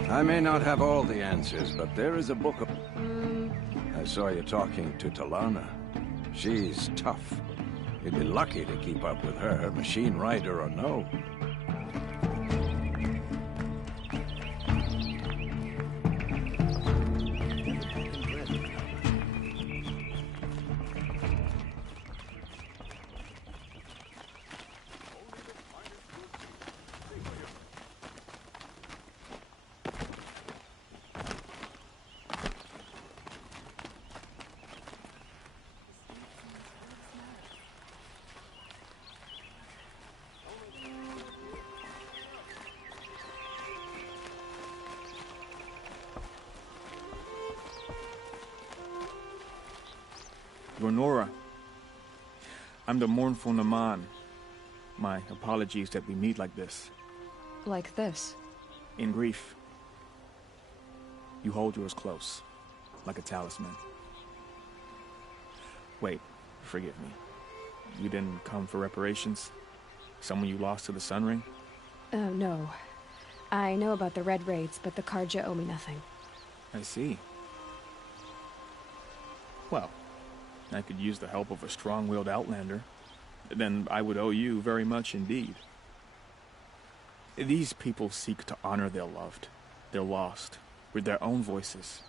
I may not have all the answers, but there is a book of... I saw you talking to Talana. She's tough. You'd be lucky to keep up with her, machine rider or no. Nora. I'm the mournful Naman. My apologies that we meet like this. Like this? In grief. You hold yours close. like a talisman. Wait, forgive me. You didn't come for reparations? Someone you lost to the Sun Ring? No. I know about the Red Raids, but the Karja owe me nothing. I see. Well, I could use the help of a strong-willed outlander. Then I would owe you very much indeed. These people seek to honor their loved, their lost, with their own voices,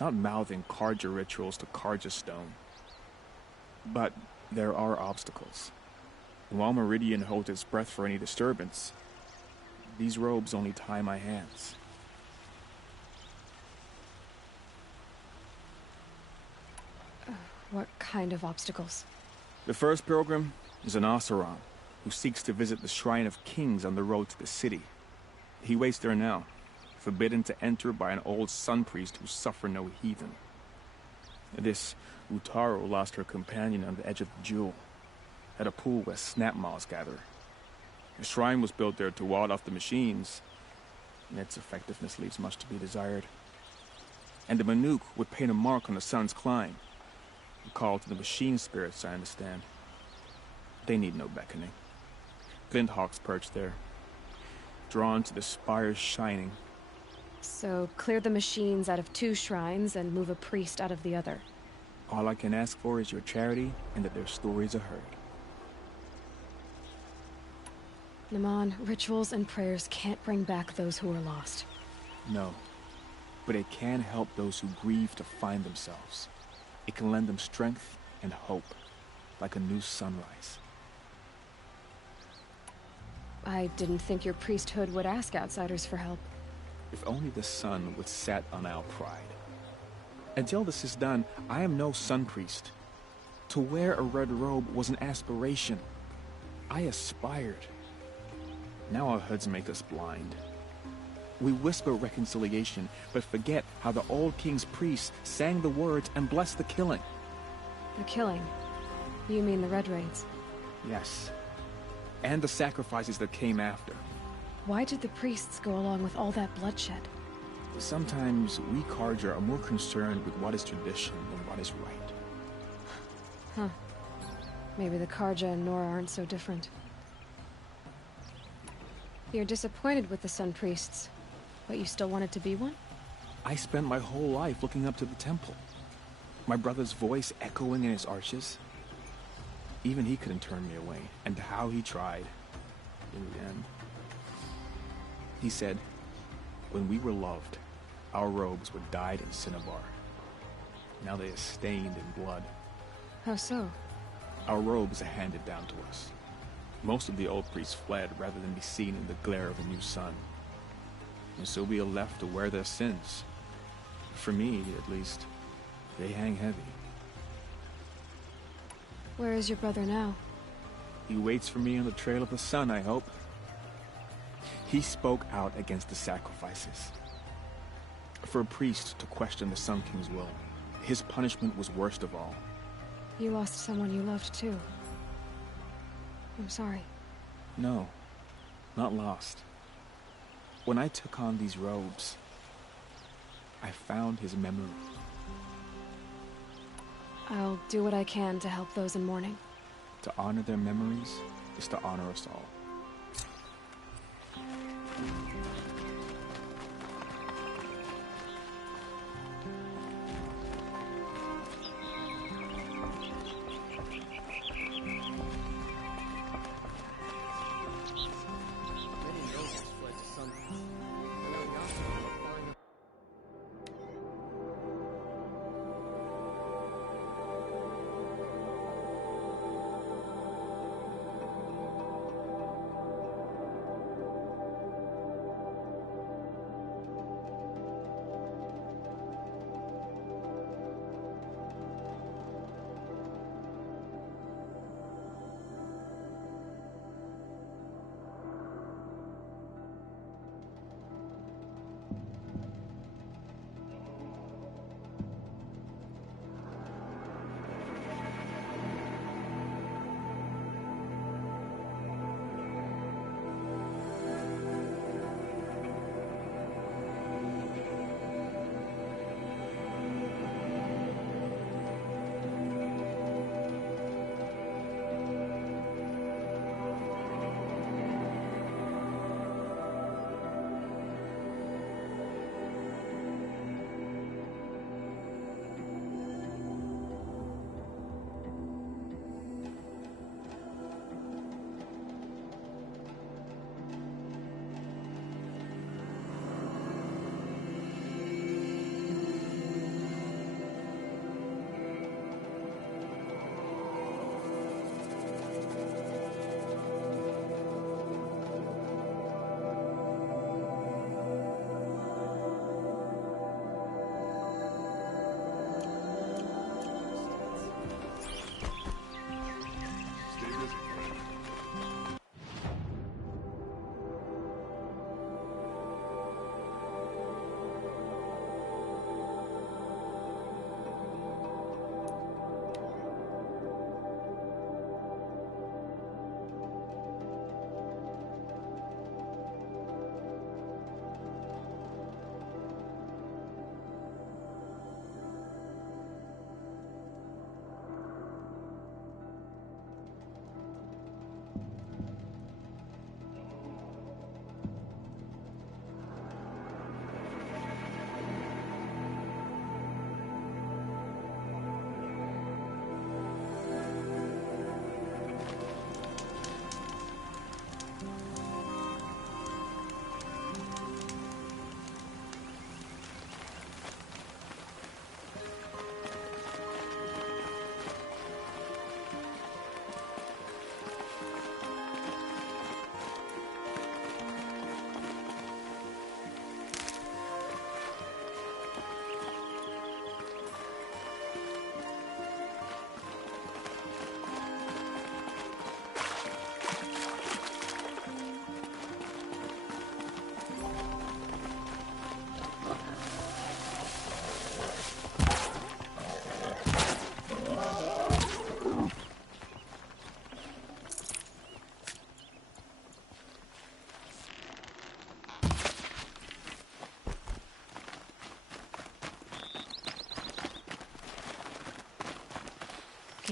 not mouthing Karja rituals to Karja stone. But there are obstacles. And while Meridian holds its breath for any disturbance, these robes only tie my hands. What kind of obstacles? The first pilgrim is an Oseram who seeks to visit the Shrine of Kings on the road to the city. He waits there now, forbidden to enter by an old sun priest who suffer no heathen. This Utaro lost her companion on the edge of the jewel, at a pool where snap moths gather. The shrine was built there to ward off the machines, and its effectiveness leaves much to be desired. And the Manuk would paint a mark on the sun's climb, a call to the machine spirits, I understand. They need no beckoning. Glinthawks perch there, drawn to the spire's shining. So, clear the machines out of 2 shrines and move a priest out of the other. All I can ask for is your charity and that their stories are heard. Naman, rituals and prayers can't bring back those who are lost. No, but it can help those who grieve to find themselves. It can lend them strength and hope, like a new sunrise. I didn't think your priesthood would ask outsiders for help. If only the sun would set on our pride. Until this is done, I am no sun priest. To wear a red robe was an aspiration. I aspired. Now our hoods make us blind. We whisper reconciliation, but forget how the old king's priests sang the words and blessed the killing. The killing? You mean the Red Raids? Yes. And the sacrifices that came after. Why did the priests go along with all that bloodshed? Sometimes we Karja are more concerned with what is tradition than what is right. Huh. Maybe the Karja and Nora aren't so different. You're disappointed with the Sun Priests, but you still wanted to be one? I spent my whole life looking up to the temple. My brother's voice echoing in his arches. Even he couldn't turn me away, and how he tried. In the end. He said, when we were loved, our robes were dyed in cinnabar. Now they are stained in blood. How so? Our robes are handed down to us. Most of the old priests fled rather than be seen in the glare of a new sun. And so we are left to wear their sins. For me, at least, they hang heavy. Where is your brother now? He waits for me on the trail of the sun, I hope. He spoke out against the sacrifices. For a priest to question the Sun King's will, his punishment was worst of all. You lost someone you loved too. I'm sorry. No, not lost. When I took on these robes, I found his memory. I'll do what I can to help those in mourning. To honor their memories is to honor us all.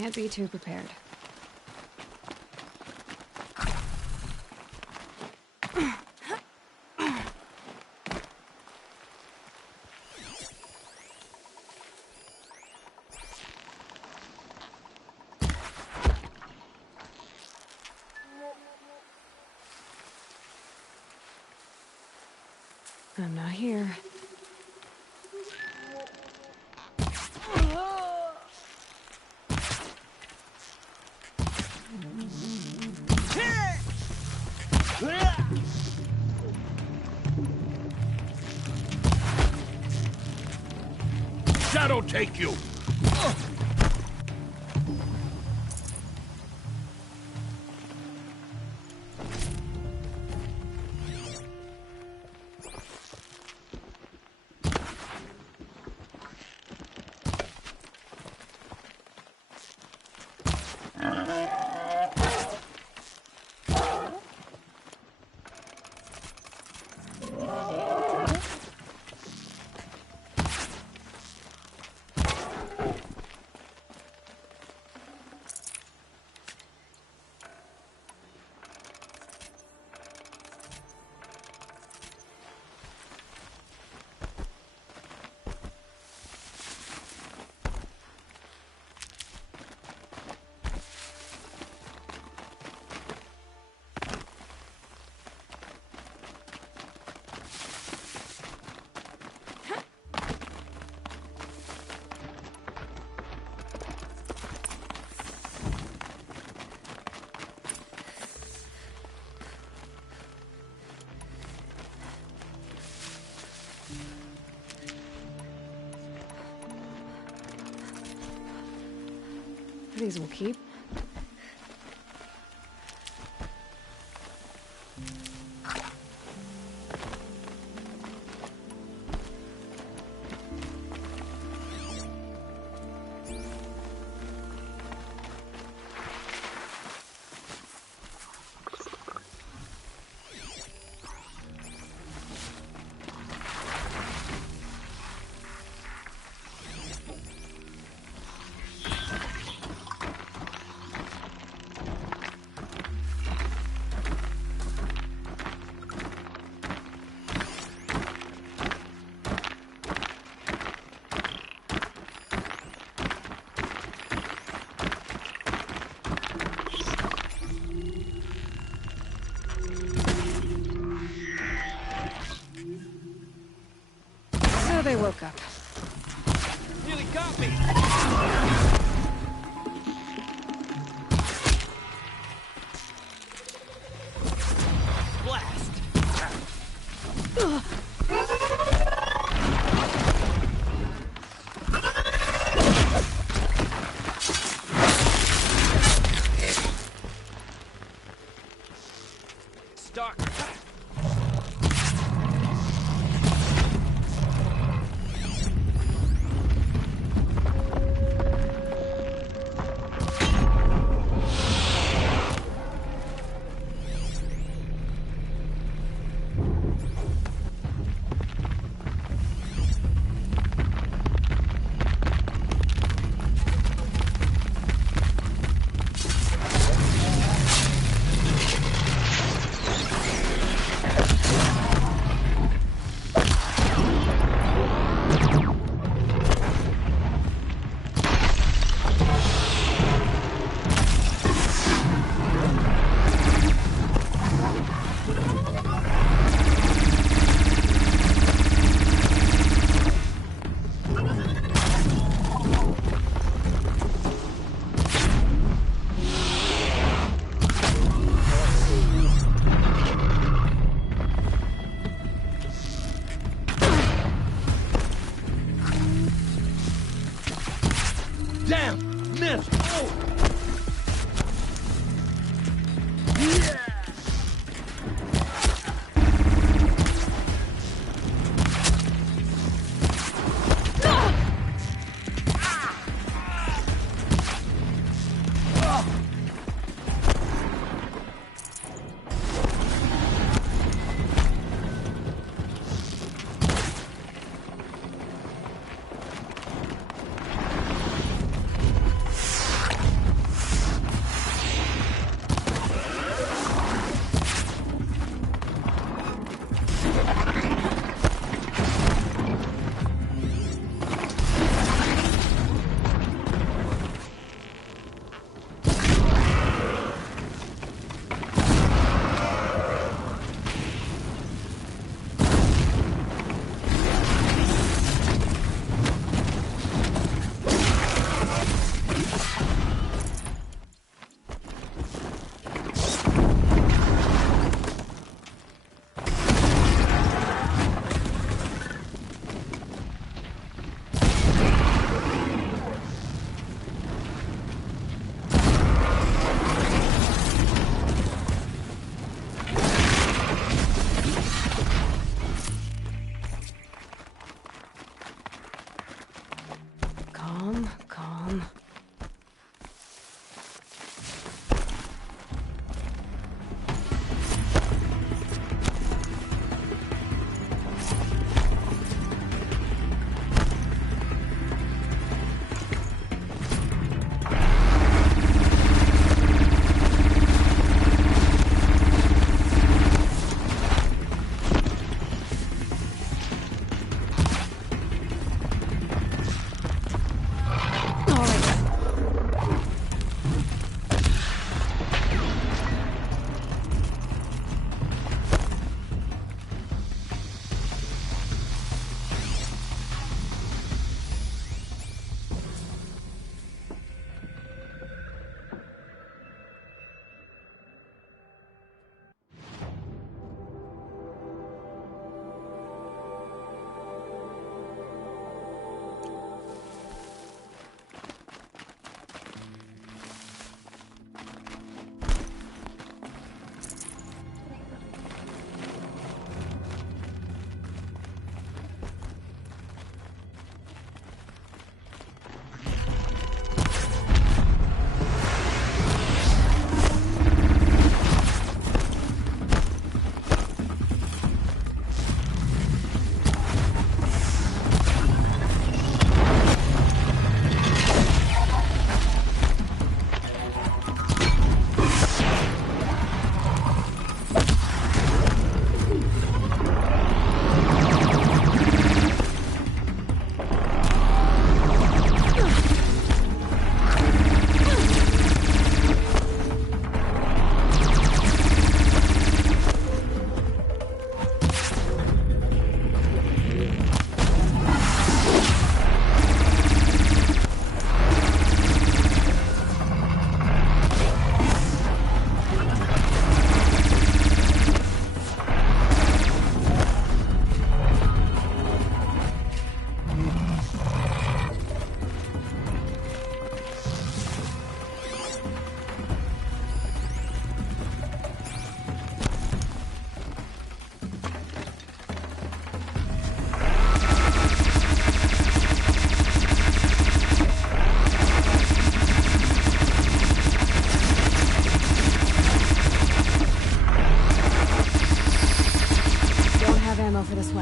can't be too prepared. I'm not here. Shadow take you! These will keep. They woke up. Nearly got me! Blast! Stalker!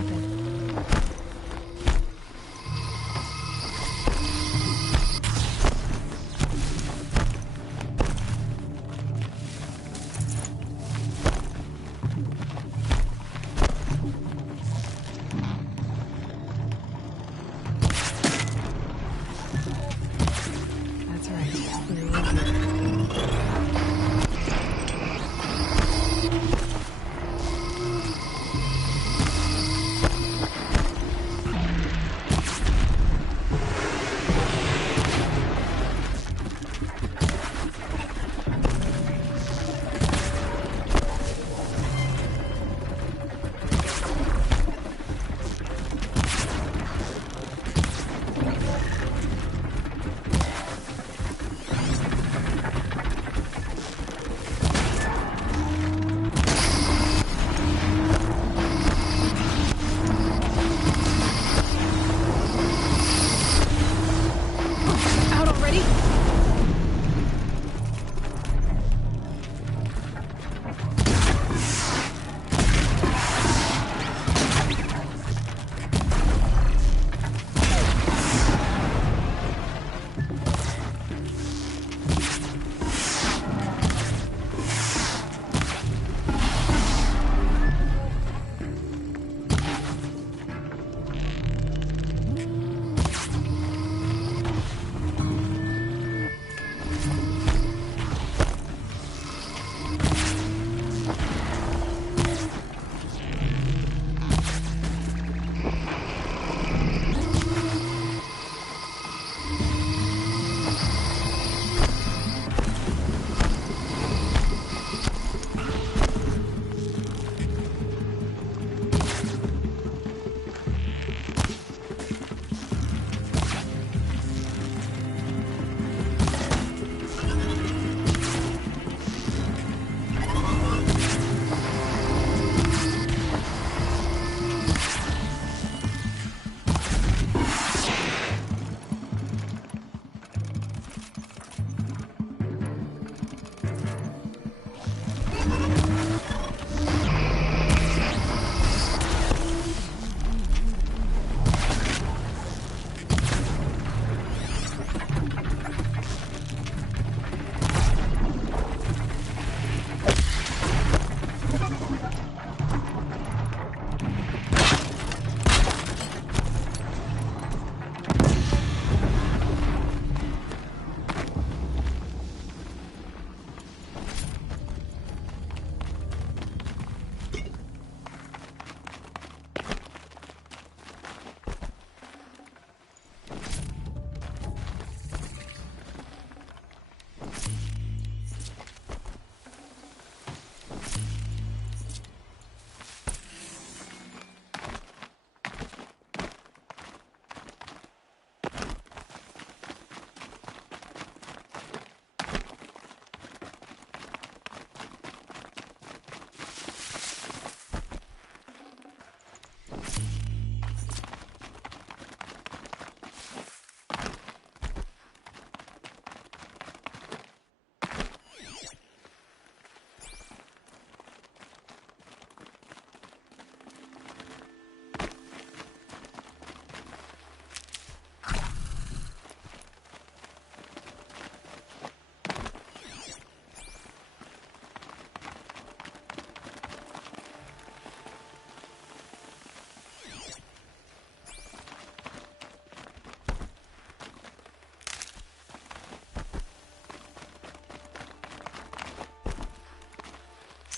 weapon. That's right. Out already?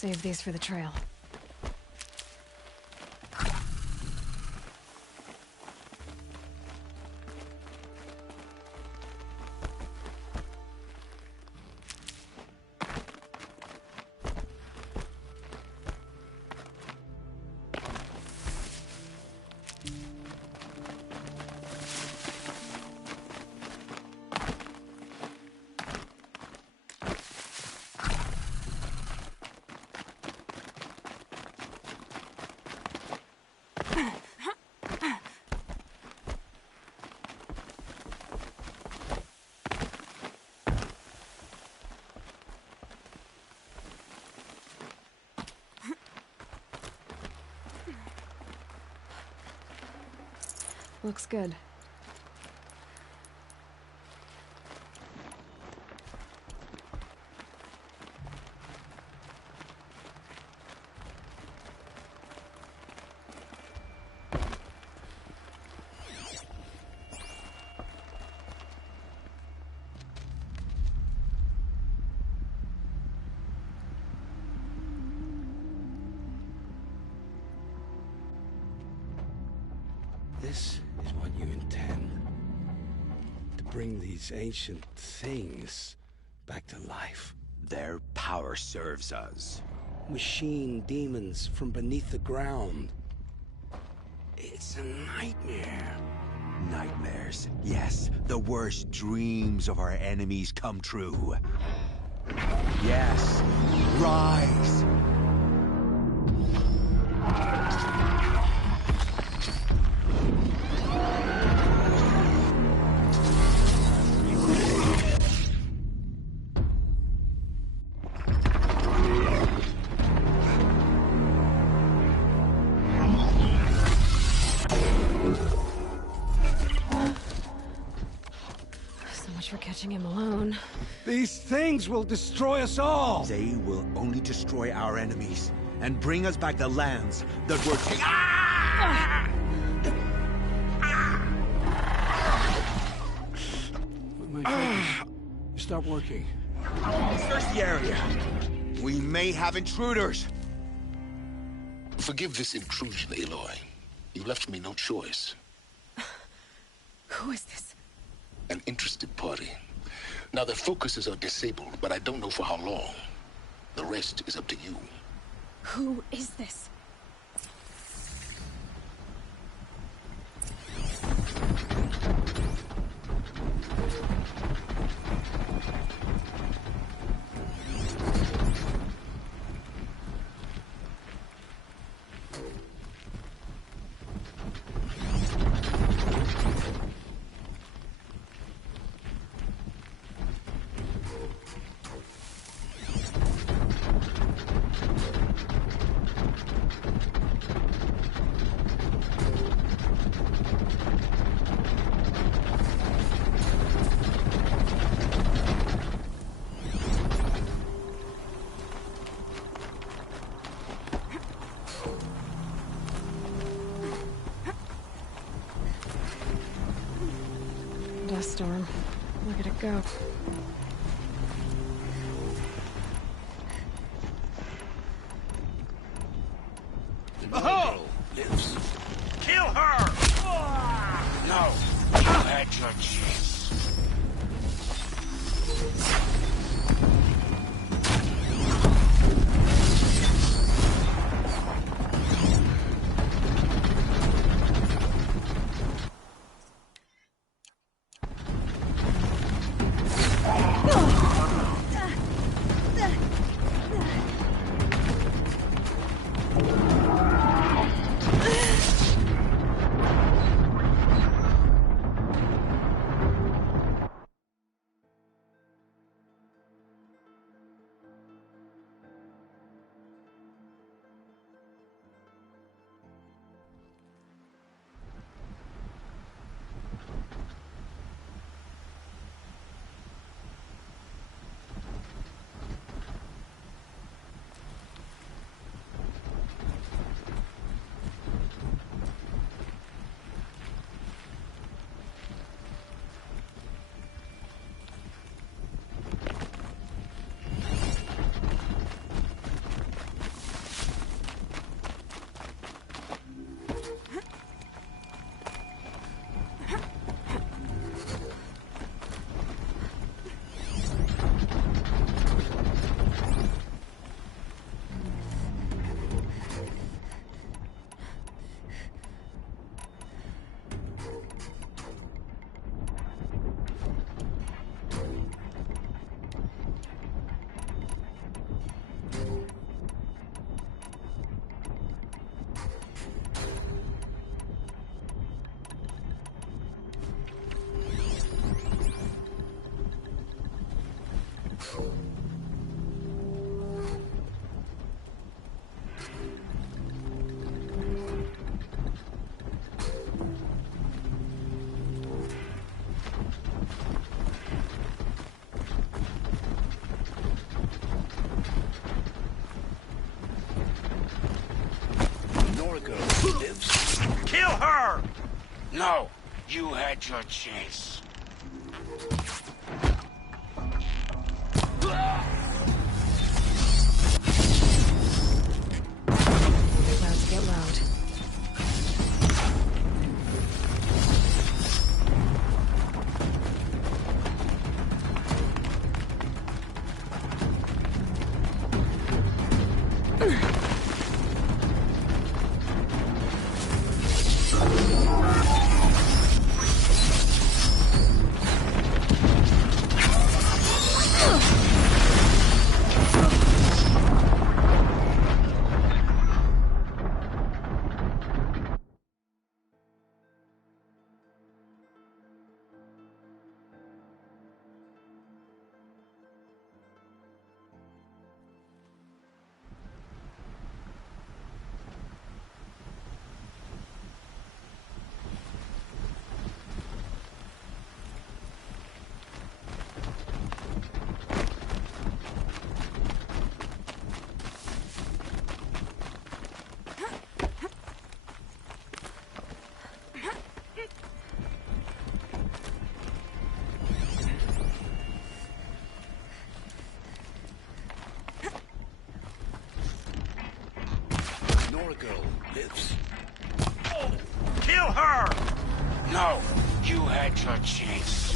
Save these for the trail. Looks good. This is what you intend. To bring these ancient things back to life. Their power serves us. Machine demons from beneath the ground. It's a nightmare. Nightmares. Yes, the worst dreams of our enemies come true. Yes, rise! For catching him alone. These things will destroy us all! They will only destroy our enemies and bring us back the lands that were taken. My focus. Stop working. Search the area. We may have intruders. Forgive this intrusion, Aloy. You left me no choice. Who is this? An interested party. Now their focuses are disabled, but I don't know for how long. The rest is up to you. Who is this? Dust storm. Look at it go. Oh! Lives. Kill her! No! You had your chance. No, you had your chance. Clouds get loud. Girl lives. Oh, kill her! No, you had your chance.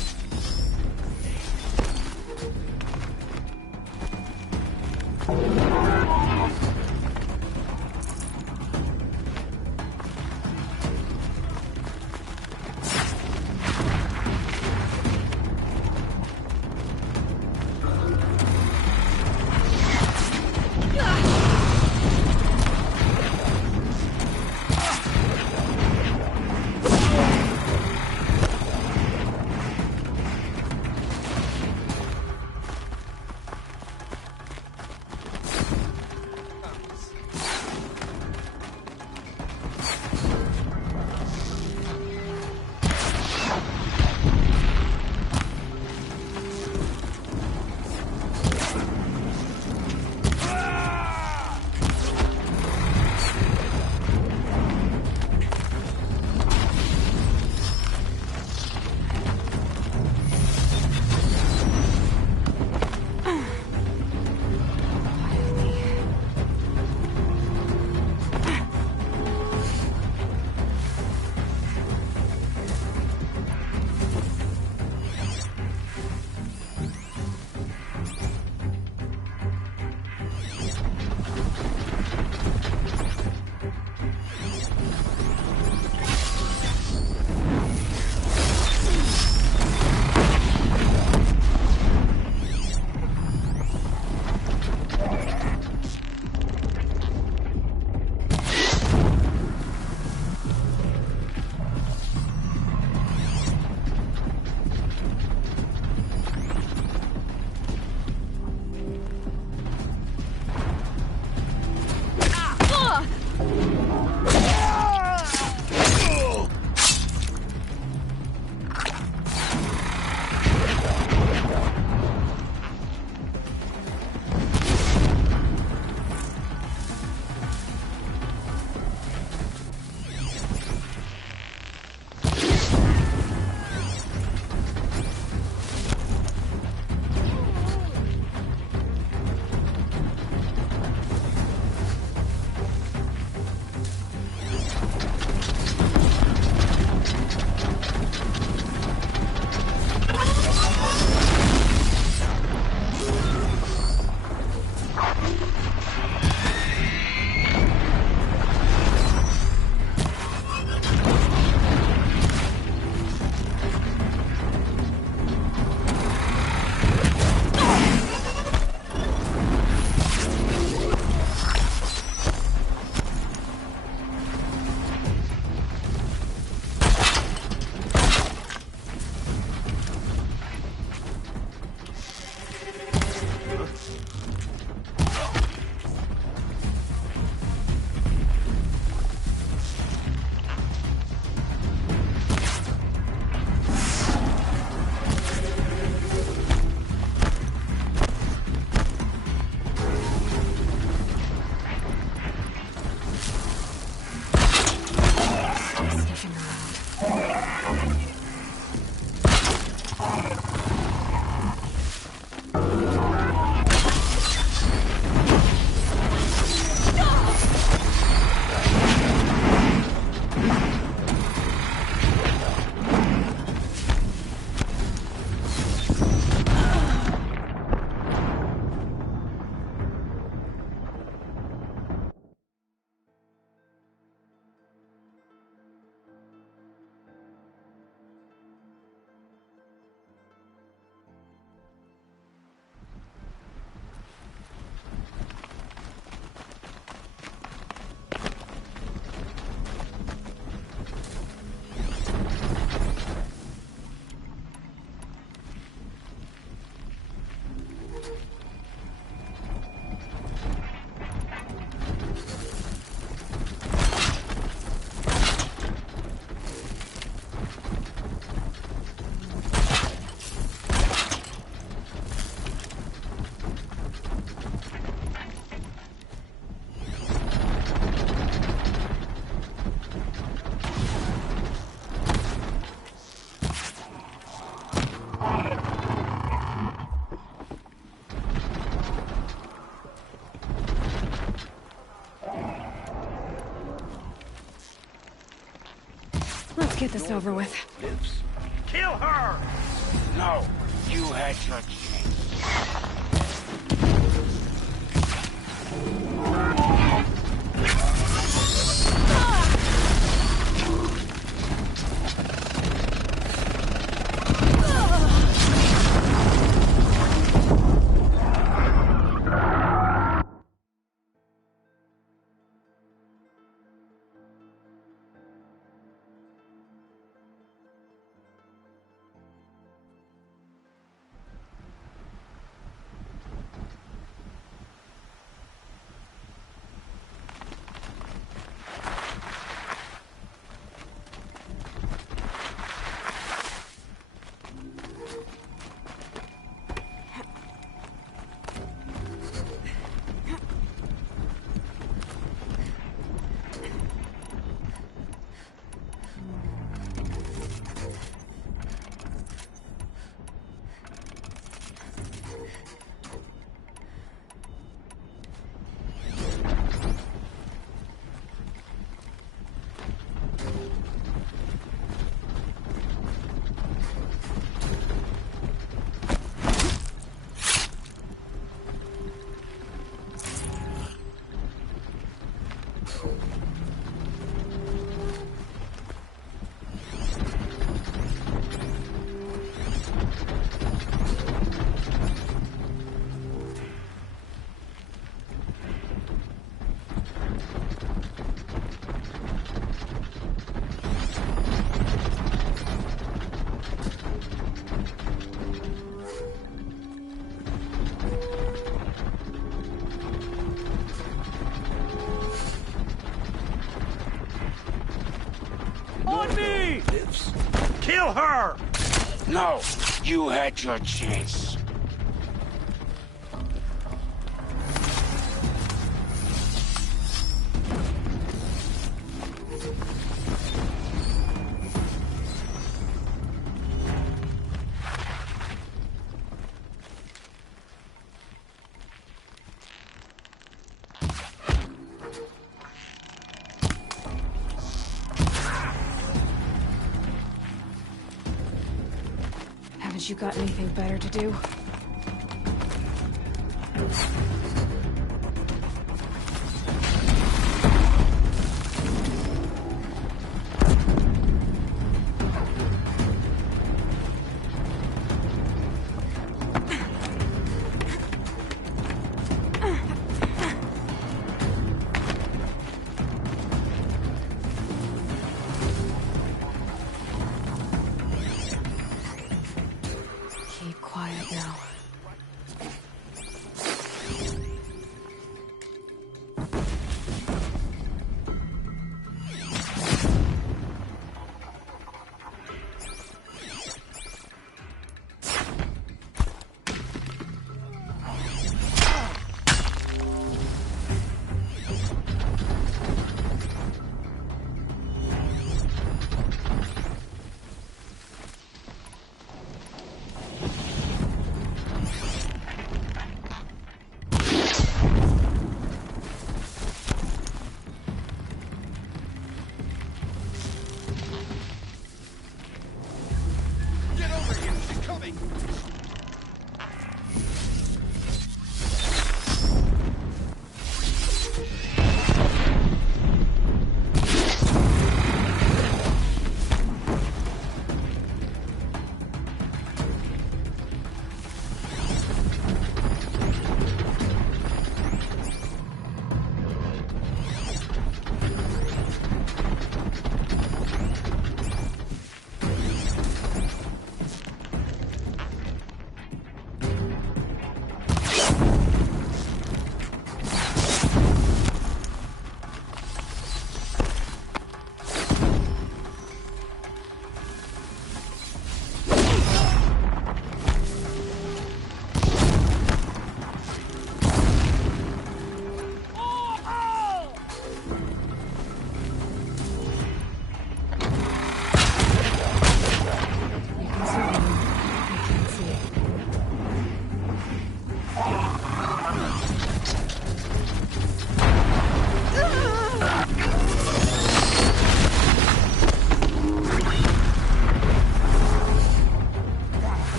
get this over with. Kill her! No, you had your chance. Kill her! No, you had your chance. Haven't you got anything better to do? Keep quiet now.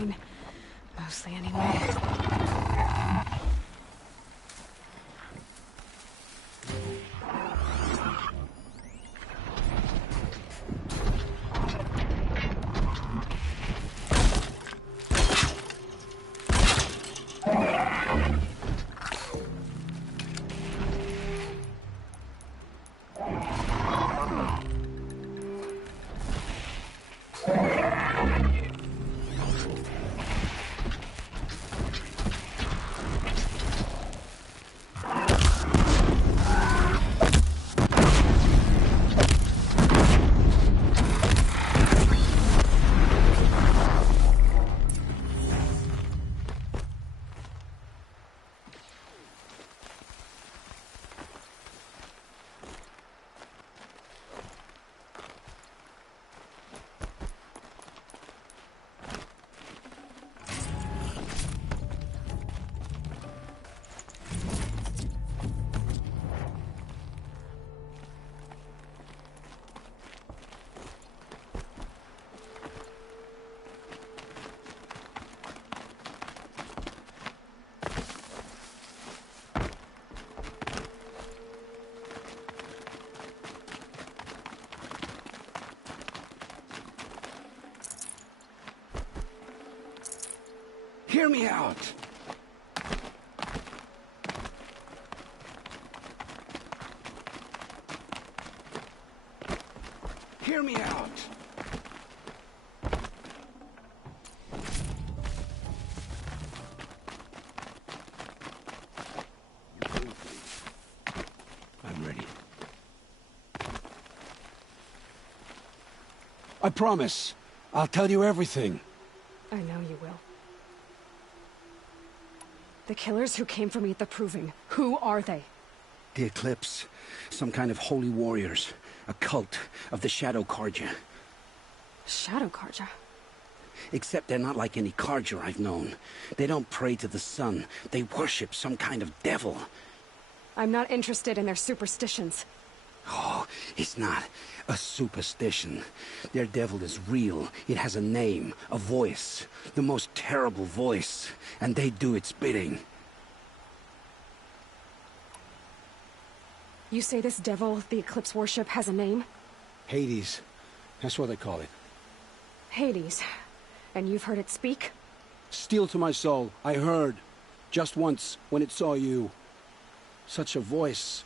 fine. Mostly anyway. Hear me out! Hear me out! I'm ready. I promise. I'll tell you everything. I know you will. The killers who came for me at the Proving, who are they? The Eclipse. Some kind of holy warriors. A cult of the Shadow Carja. Shadow Carja? Except they're not like any Carja I've known. They don't pray to the sun. They worship some kind of devil. I'm not interested in their superstitions. Oh, it's not a superstition. Their devil is real. It has a name, a voice. The most terrible voice. And they do its bidding. You say this devil the Eclipse worship has a name? Hades. That's what they call it. Hades. And you've heard it speak? Steel to my soul. I heard. Just once, when it saw you. Such a voice.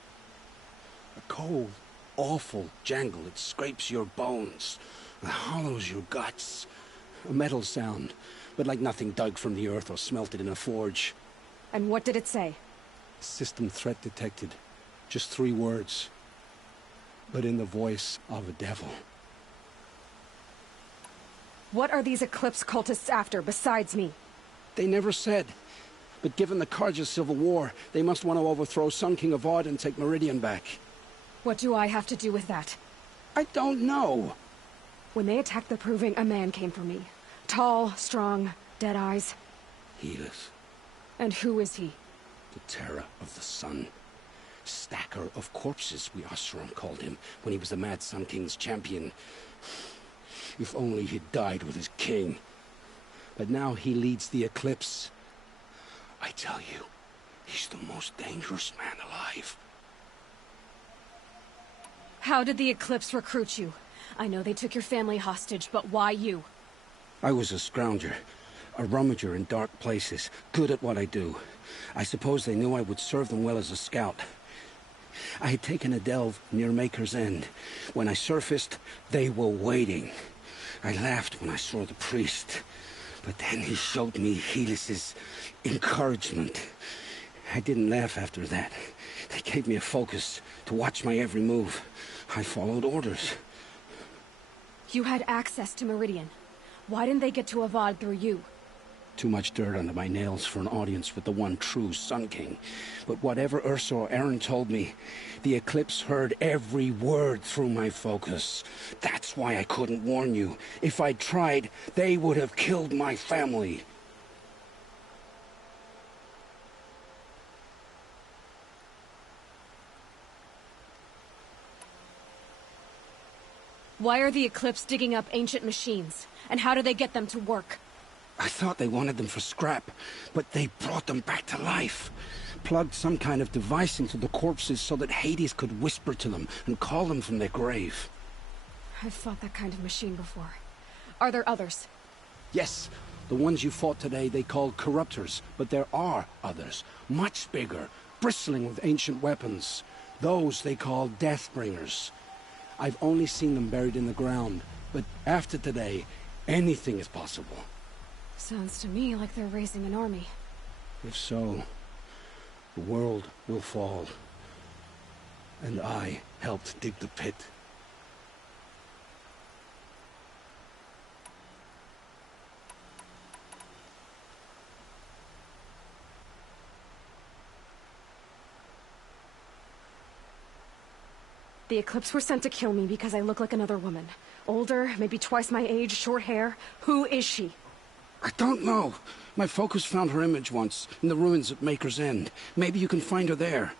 A cold, awful jangle. It scrapes your bones. It hollows your guts. A metal sound, but like nothing dug from the earth or smelted in a forge. And what did it say? System threat detected. Just 3 words. But in the voice of a devil. What are these Eclipse cultists after, besides me? They never said. But given the Carja civil war, they must want to overthrow Sun King Avad and take Meridian back. What do I have to do with that? I don't know. When they attacked the Proving, a man came for me. Tall, strong, dead eyes. Helis. And who is he? The terror of the sun. Stacker of corpses, we Oseram called him, when he was the Mad Sun King's champion. If only he'd died with his king. But now he leads the Eclipse. I tell you, he's the most dangerous man alive. How did the Eclipse recruit you? I know they took your family hostage, but why you? I was a scrounger, a rummager in dark places, good at what I do. I suppose they knew I would serve them well as a scout. I had taken a delve near Maker's End. When I surfaced, they were waiting. I laughed when I saw the priest, but then he showed me Helis's encouragement. I didn't laugh after that. They gave me a focus to watch my every move. I followed orders. You had access to Meridian. Why didn't they get to Avad through you? Too much dirt under my nails for an audience with the one true Sun King. But whatever Ursa or Aaron told me, the Eclipse heard every word through my focus. That's why I couldn't warn you. If I'd tried, they would have killed my family. Why are the Eclipse digging up ancient machines? And how do they get them to work? I thought they wanted them for scrap, but they brought them back to life. Plugged some kind of device into the corpses so that Hades could whisper to them and call them from their grave. I've fought that kind of machine before. Are there others? Yes, the ones you fought today they called corruptors, but there are others, much bigger, bristling with ancient weapons. Those they call Deathbringers. I've only seen them buried in the ground, but after today, anything is possible. Sounds to me like they're raising an army. If so, the world will fall. And I helped dig the pit. The Eclipse were sent to kill me because I look like another woman. Older, maybe twice my age, short hair. Who is she? I don't know. My focus found her image once, in the ruins at Maker's End. Maybe you can find her there.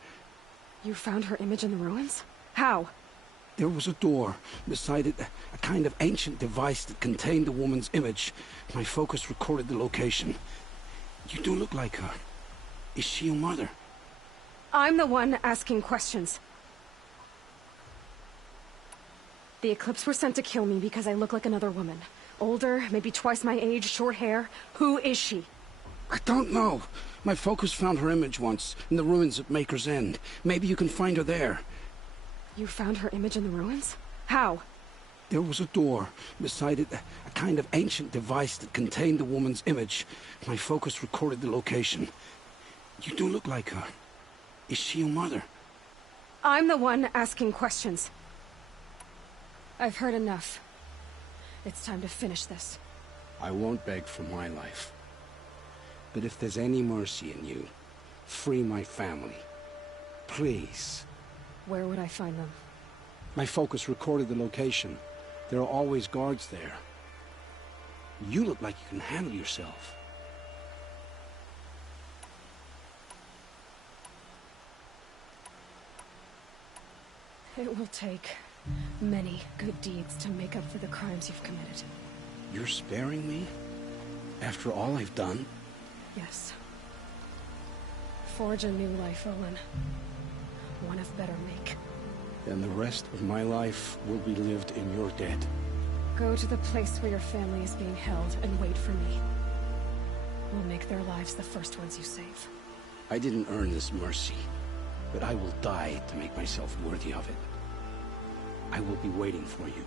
You found her image in the ruins? How? There was a door. Beside it, a kind of ancient device that contained the woman's image. My focus recorded the location. You do look like her. Is she your mother? I'm the one asking questions. The Eclipse were sent to kill me because I look like another woman. Older, maybe twice my age, short hair. Who is she? I don't know. My focus found her image once, in the ruins at Maker's End. Maybe you can find her there. You found her image in the ruins? How? There was a door. Beside it, a kind of ancient device that contained the woman's image. My focus recorded the location. You do look like her. Is she your mother? I'm the one asking questions. I've heard enough. It's time to finish this. I won't beg for my life. But if there's any mercy in you, free my family. Please. Where would I find them? My focus recorded the location. There are always guards there. You look like you can handle yourself. It will take many good deeds to make up for the crimes you've committed. You're sparing me? After all I've done? Yes. Forge a new life, Owen. One of better make. Then the rest of my life will be lived in your debt. Go to the place where your family is being held and wait for me. We'll make their lives the first ones you save. I didn't earn this mercy, but I will die to make myself worthy of it. I will be waiting for you.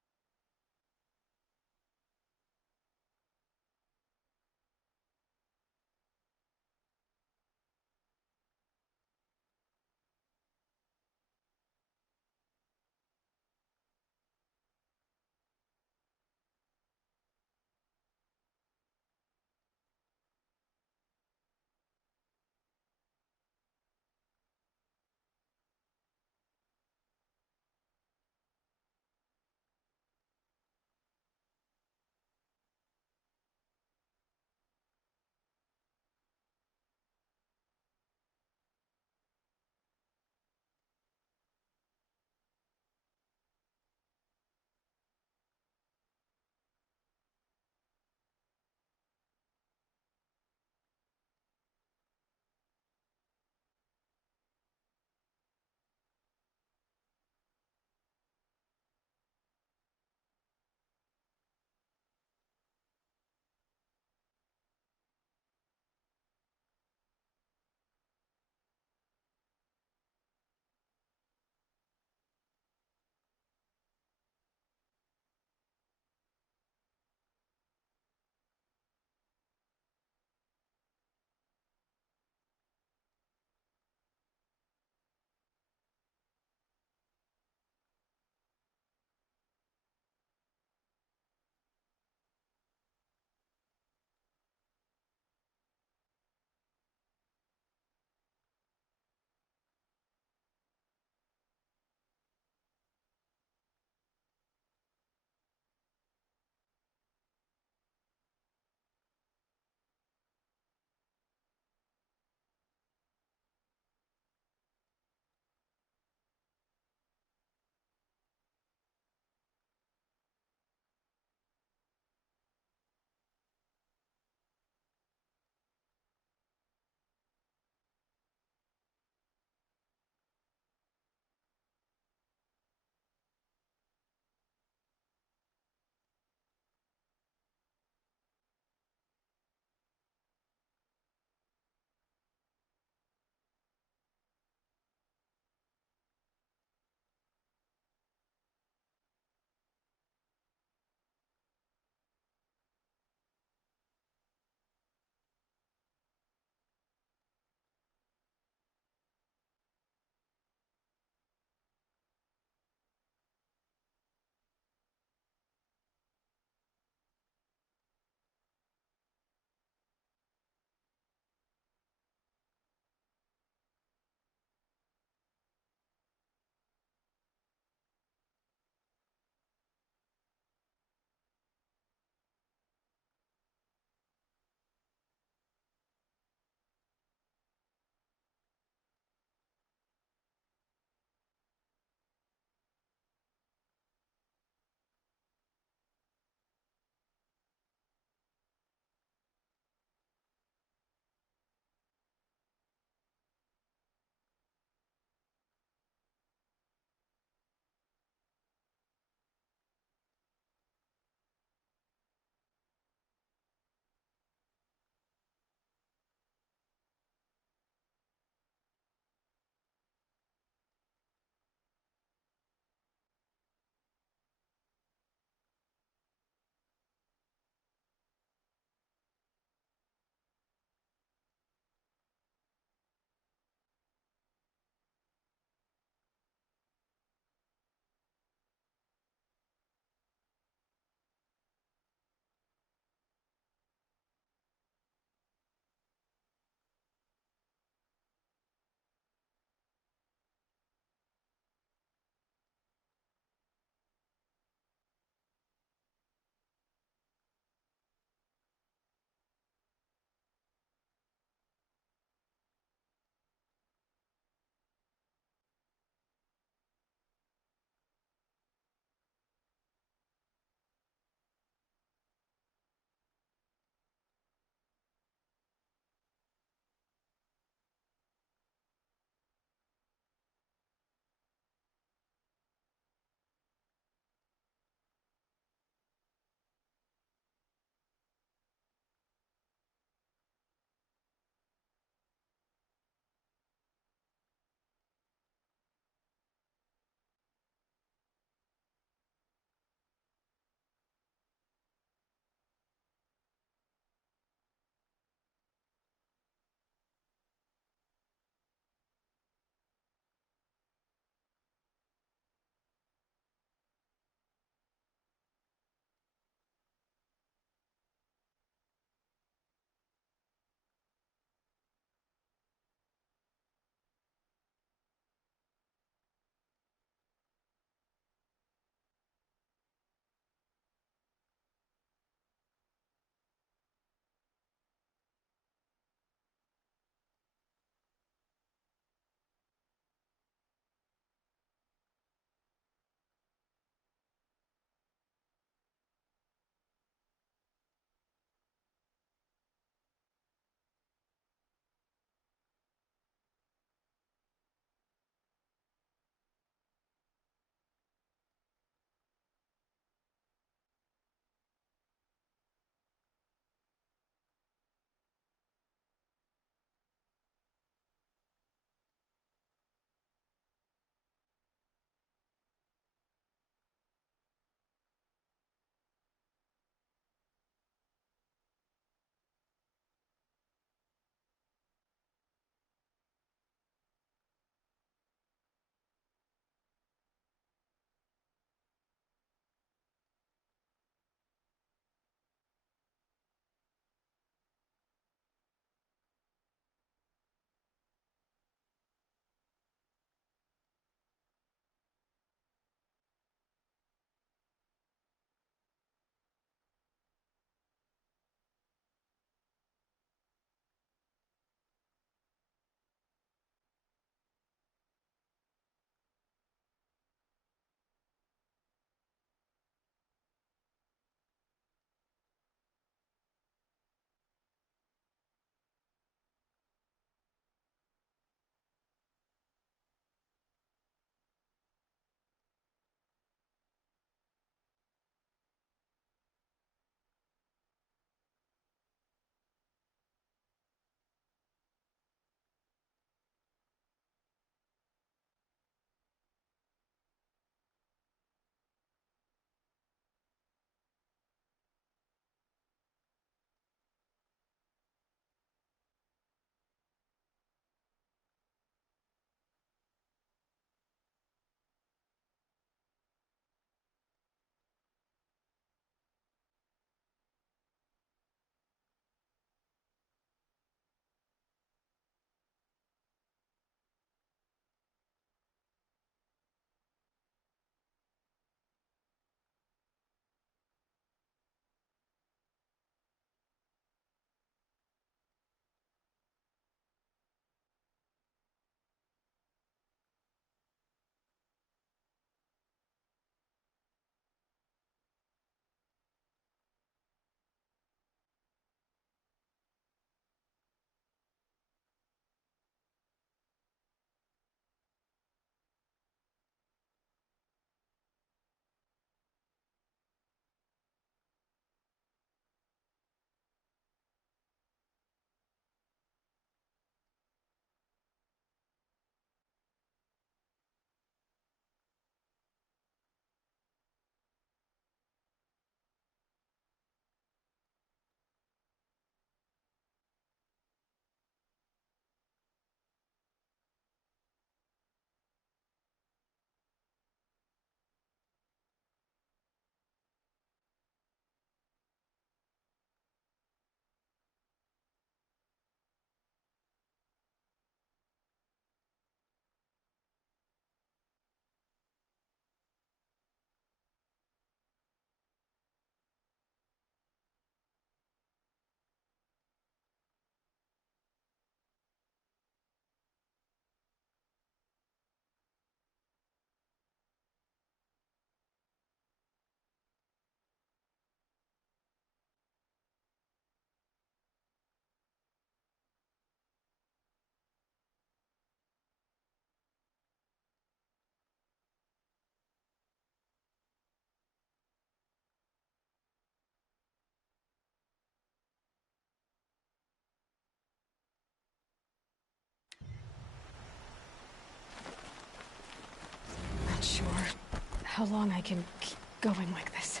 how long I can keep going like this.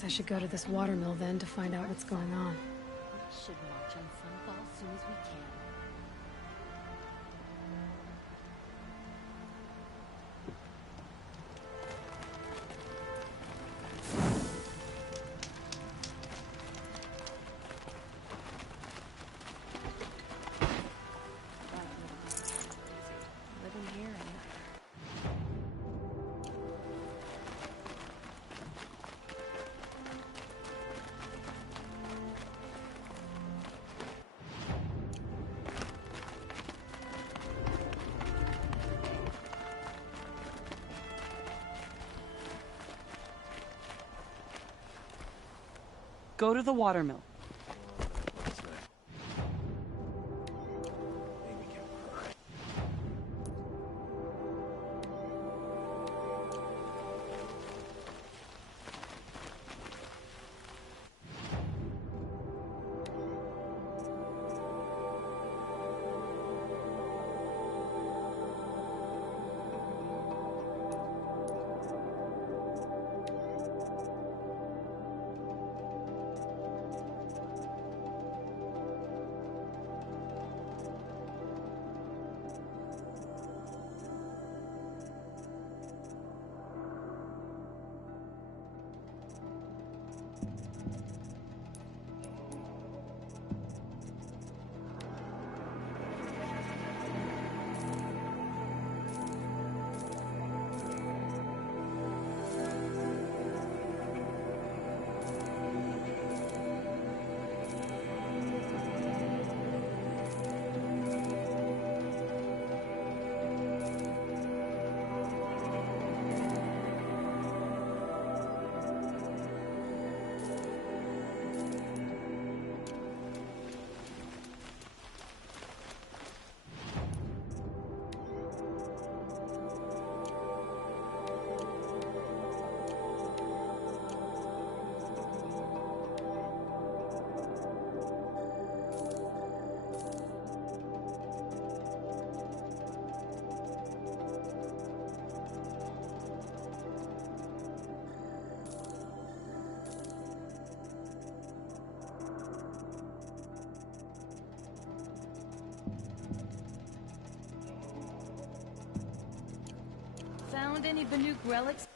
Guess I should go to this watermill then to find out what's going on. Should march on Sunfall soon as we can. Living here and Go to the watermill. Found any Banuk relics?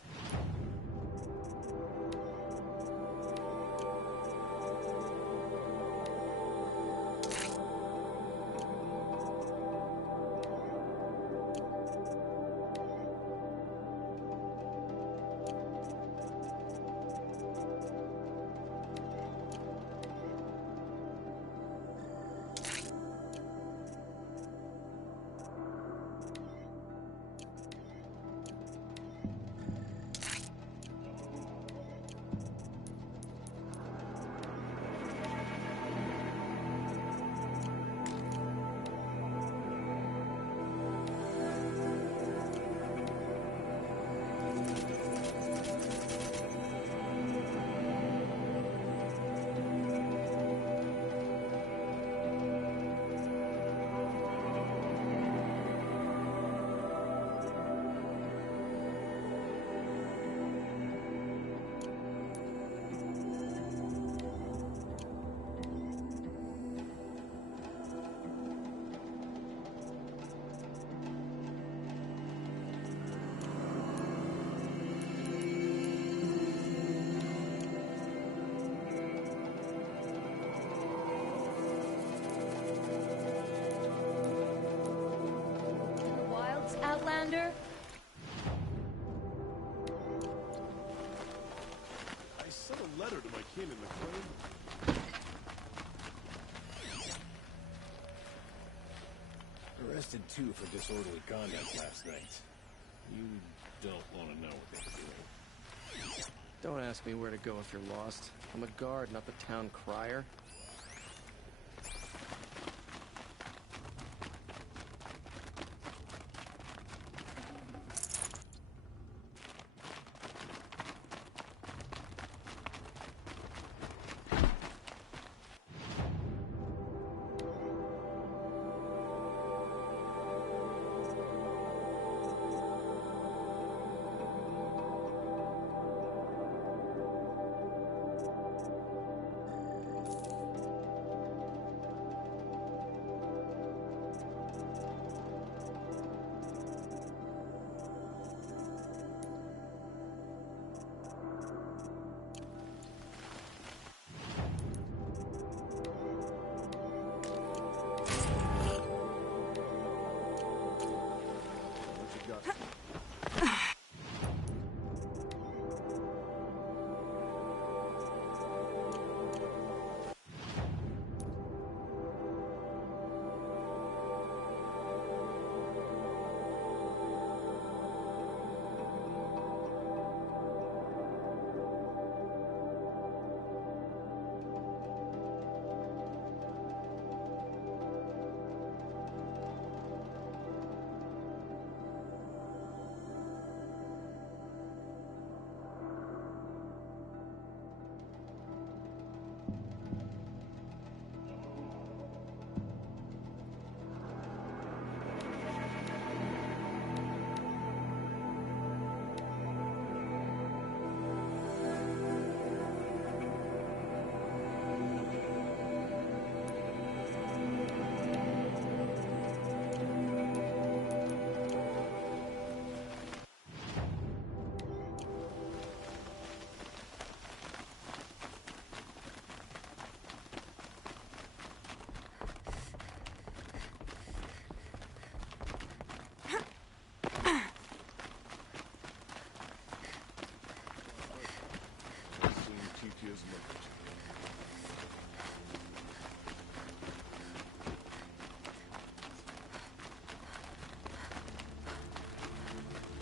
Outlander? I sent a letter to my kin in the claim. Arrested two for disorderly conduct last night. You don't want to know what they're doing. Don't ask me where to go if you're lost. I'm a guard, not the town crier.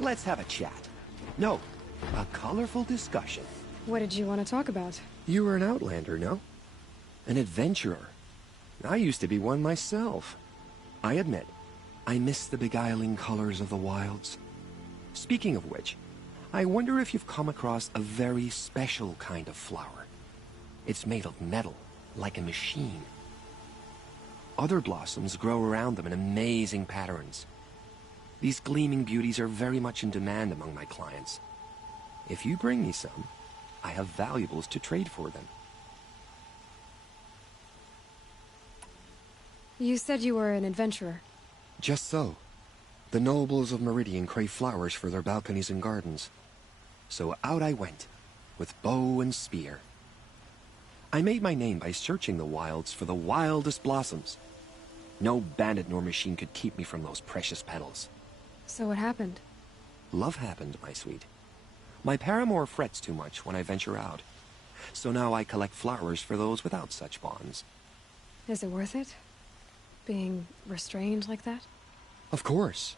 Let's have a chat. No, a colorful discussion. What did you want to talk about? You were an outlander, no? An adventurer. I used to be one myself. I admit, I miss the beguiling colors of the wilds. Speaking of which, I wonder if you've come across a very special kind of flower. It's made of metal, like a machine. Other blossoms grow around them in amazing patterns. These gleaming beauties are very much in demand among my clients. If you bring me some, I have valuables to trade for them. You said you were an adventurer. Just so. The nobles of Meridian crave flowers for their balconies and gardens. So out I went, with bow and spear. I made my name by searching the wilds for the wildest blossoms. No bandit nor machine could keep me from those precious petals. So what happened? Love happened, my sweet. My paramour frets too much when I venture out. So now I collect flowers for those without such bonds. Is it worth it? Being restrained like that? Of course.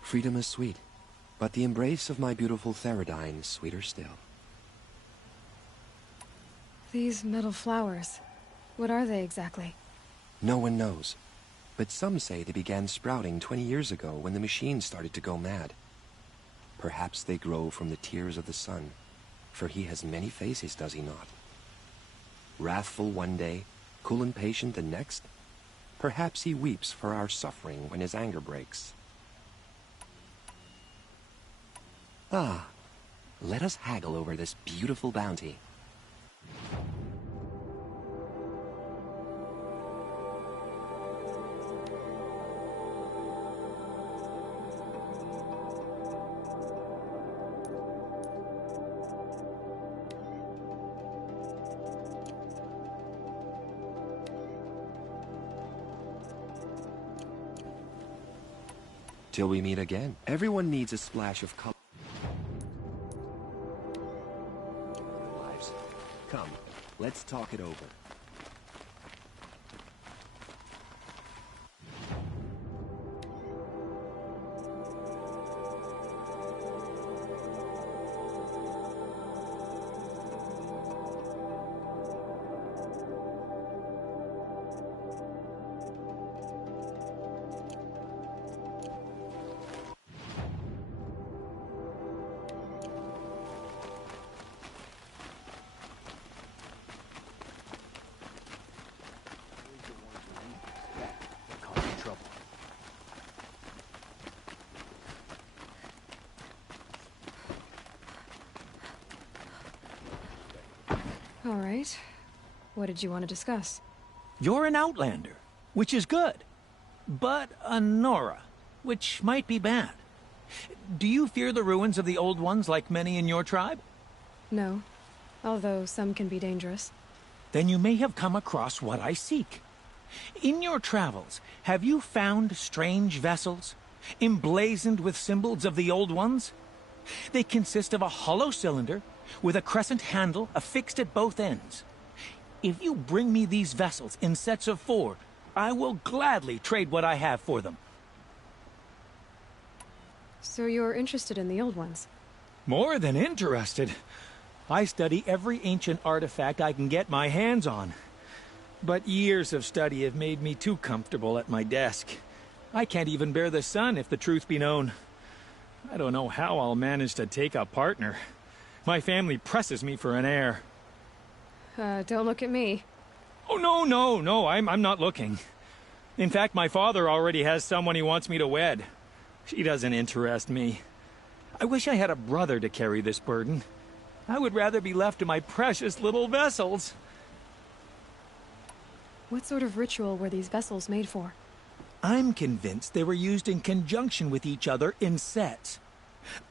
Freedom is sweet, but the embrace of my beautiful Theridine is sweeter still. These metal flowers, what are they exactly? No one knows, but some say they began sprouting 20 years ago when the machines started to go mad. Perhaps they grow from the tears of the sun, for he has many faces, does he not? Wrathful one day, cool and patient the next. Perhaps he weeps for our suffering when his anger breaks. Ah, let us haggle over this beautiful bounty. Till we meet again. Everyone needs a splash of color. Lives. Come, let's talk it over. All right. What did you want to discuss? You're an outlander, which is good. But a Nora, which might be bad. Do you fear the ruins of the old ones like many in your tribe? No, although some can be dangerous. Then you may have come across what I seek. In your travels, have you found strange vessels, emblazoned with symbols of the old ones? They consist of a hollow cylinder with a crescent handle affixed at both ends. If you bring me these vessels in sets of 4, I will gladly trade what I have for them. So you're interested in the old ones? More than interested. I study every ancient artifact I can get my hands on. But years of study have made me too comfortable at my desk. I can't even bear the sun, if the truth be known. I don't know how I'll manage to take a partner. My family presses me for an heir. Don't look at me. Oh, no, I'm not looking. In fact, my father already has someone he wants me to wed. She doesn't interest me. I wish I had a brother to carry this burden. I would rather be left to my precious little vessels. What sort of ritual were these vessels made for? I'm convinced they were used in conjunction with each other in sets.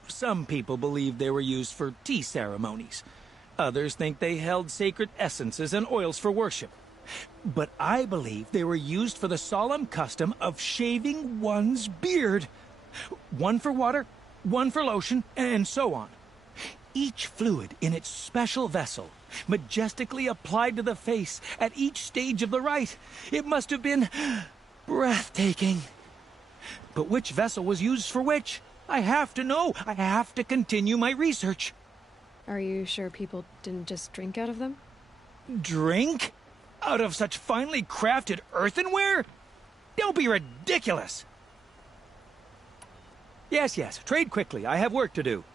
Some people believe they were used for tea ceremonies. Others think they held sacred essences and oils for worship. But I believe they were used for the solemn custom of shaving one's beard. One for water, one for lotion, and so on. Each fluid in its special vessel, majestically applied to the face at each stage of the rite. It must have been breathtaking. But which vessel was used for which? I have to know. I have to continue my research. Are you sure people didn't just drink out of them? Drink? Out of such finely crafted earthenware? Don't be ridiculous! Yes, trade quickly. I have work to do.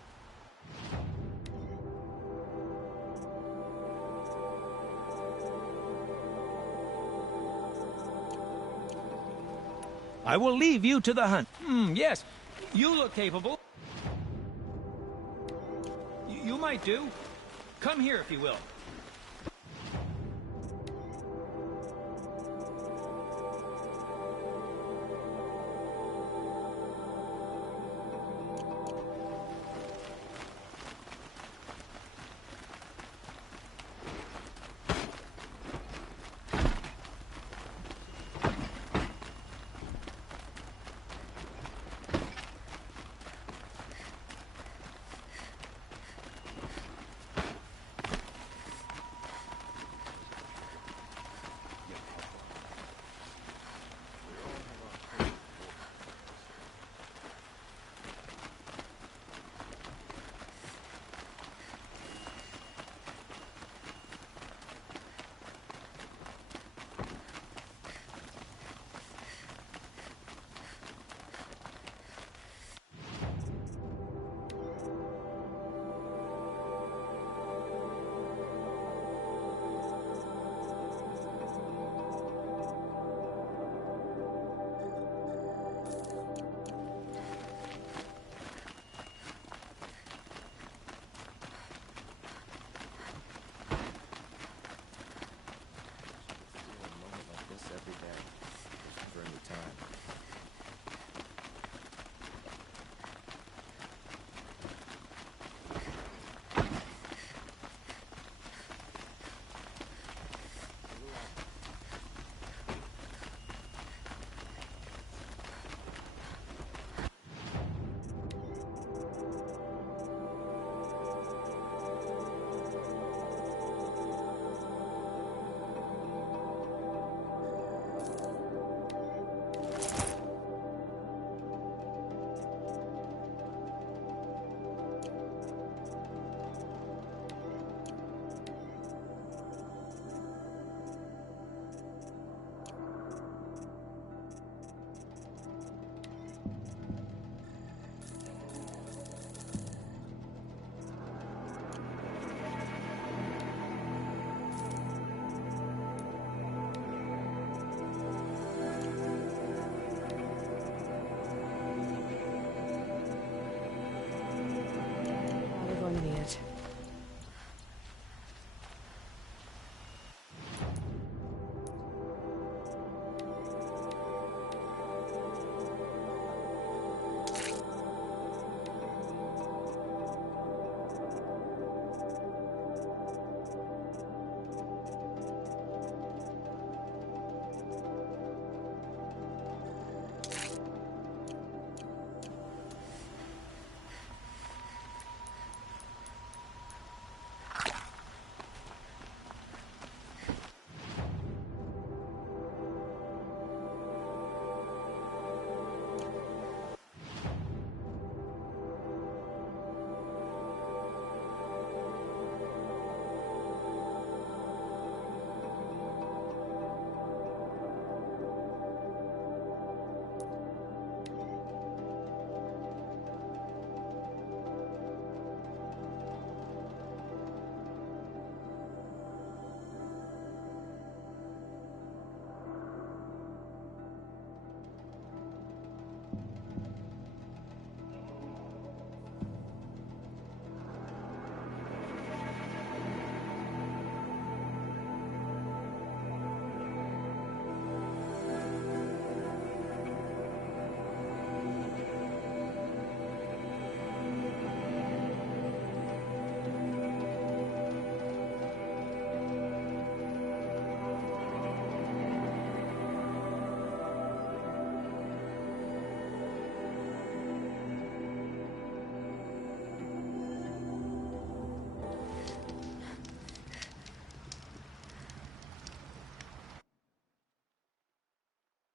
I will leave you to the hunt. Yes, you look capable. You might do. Come here if you will.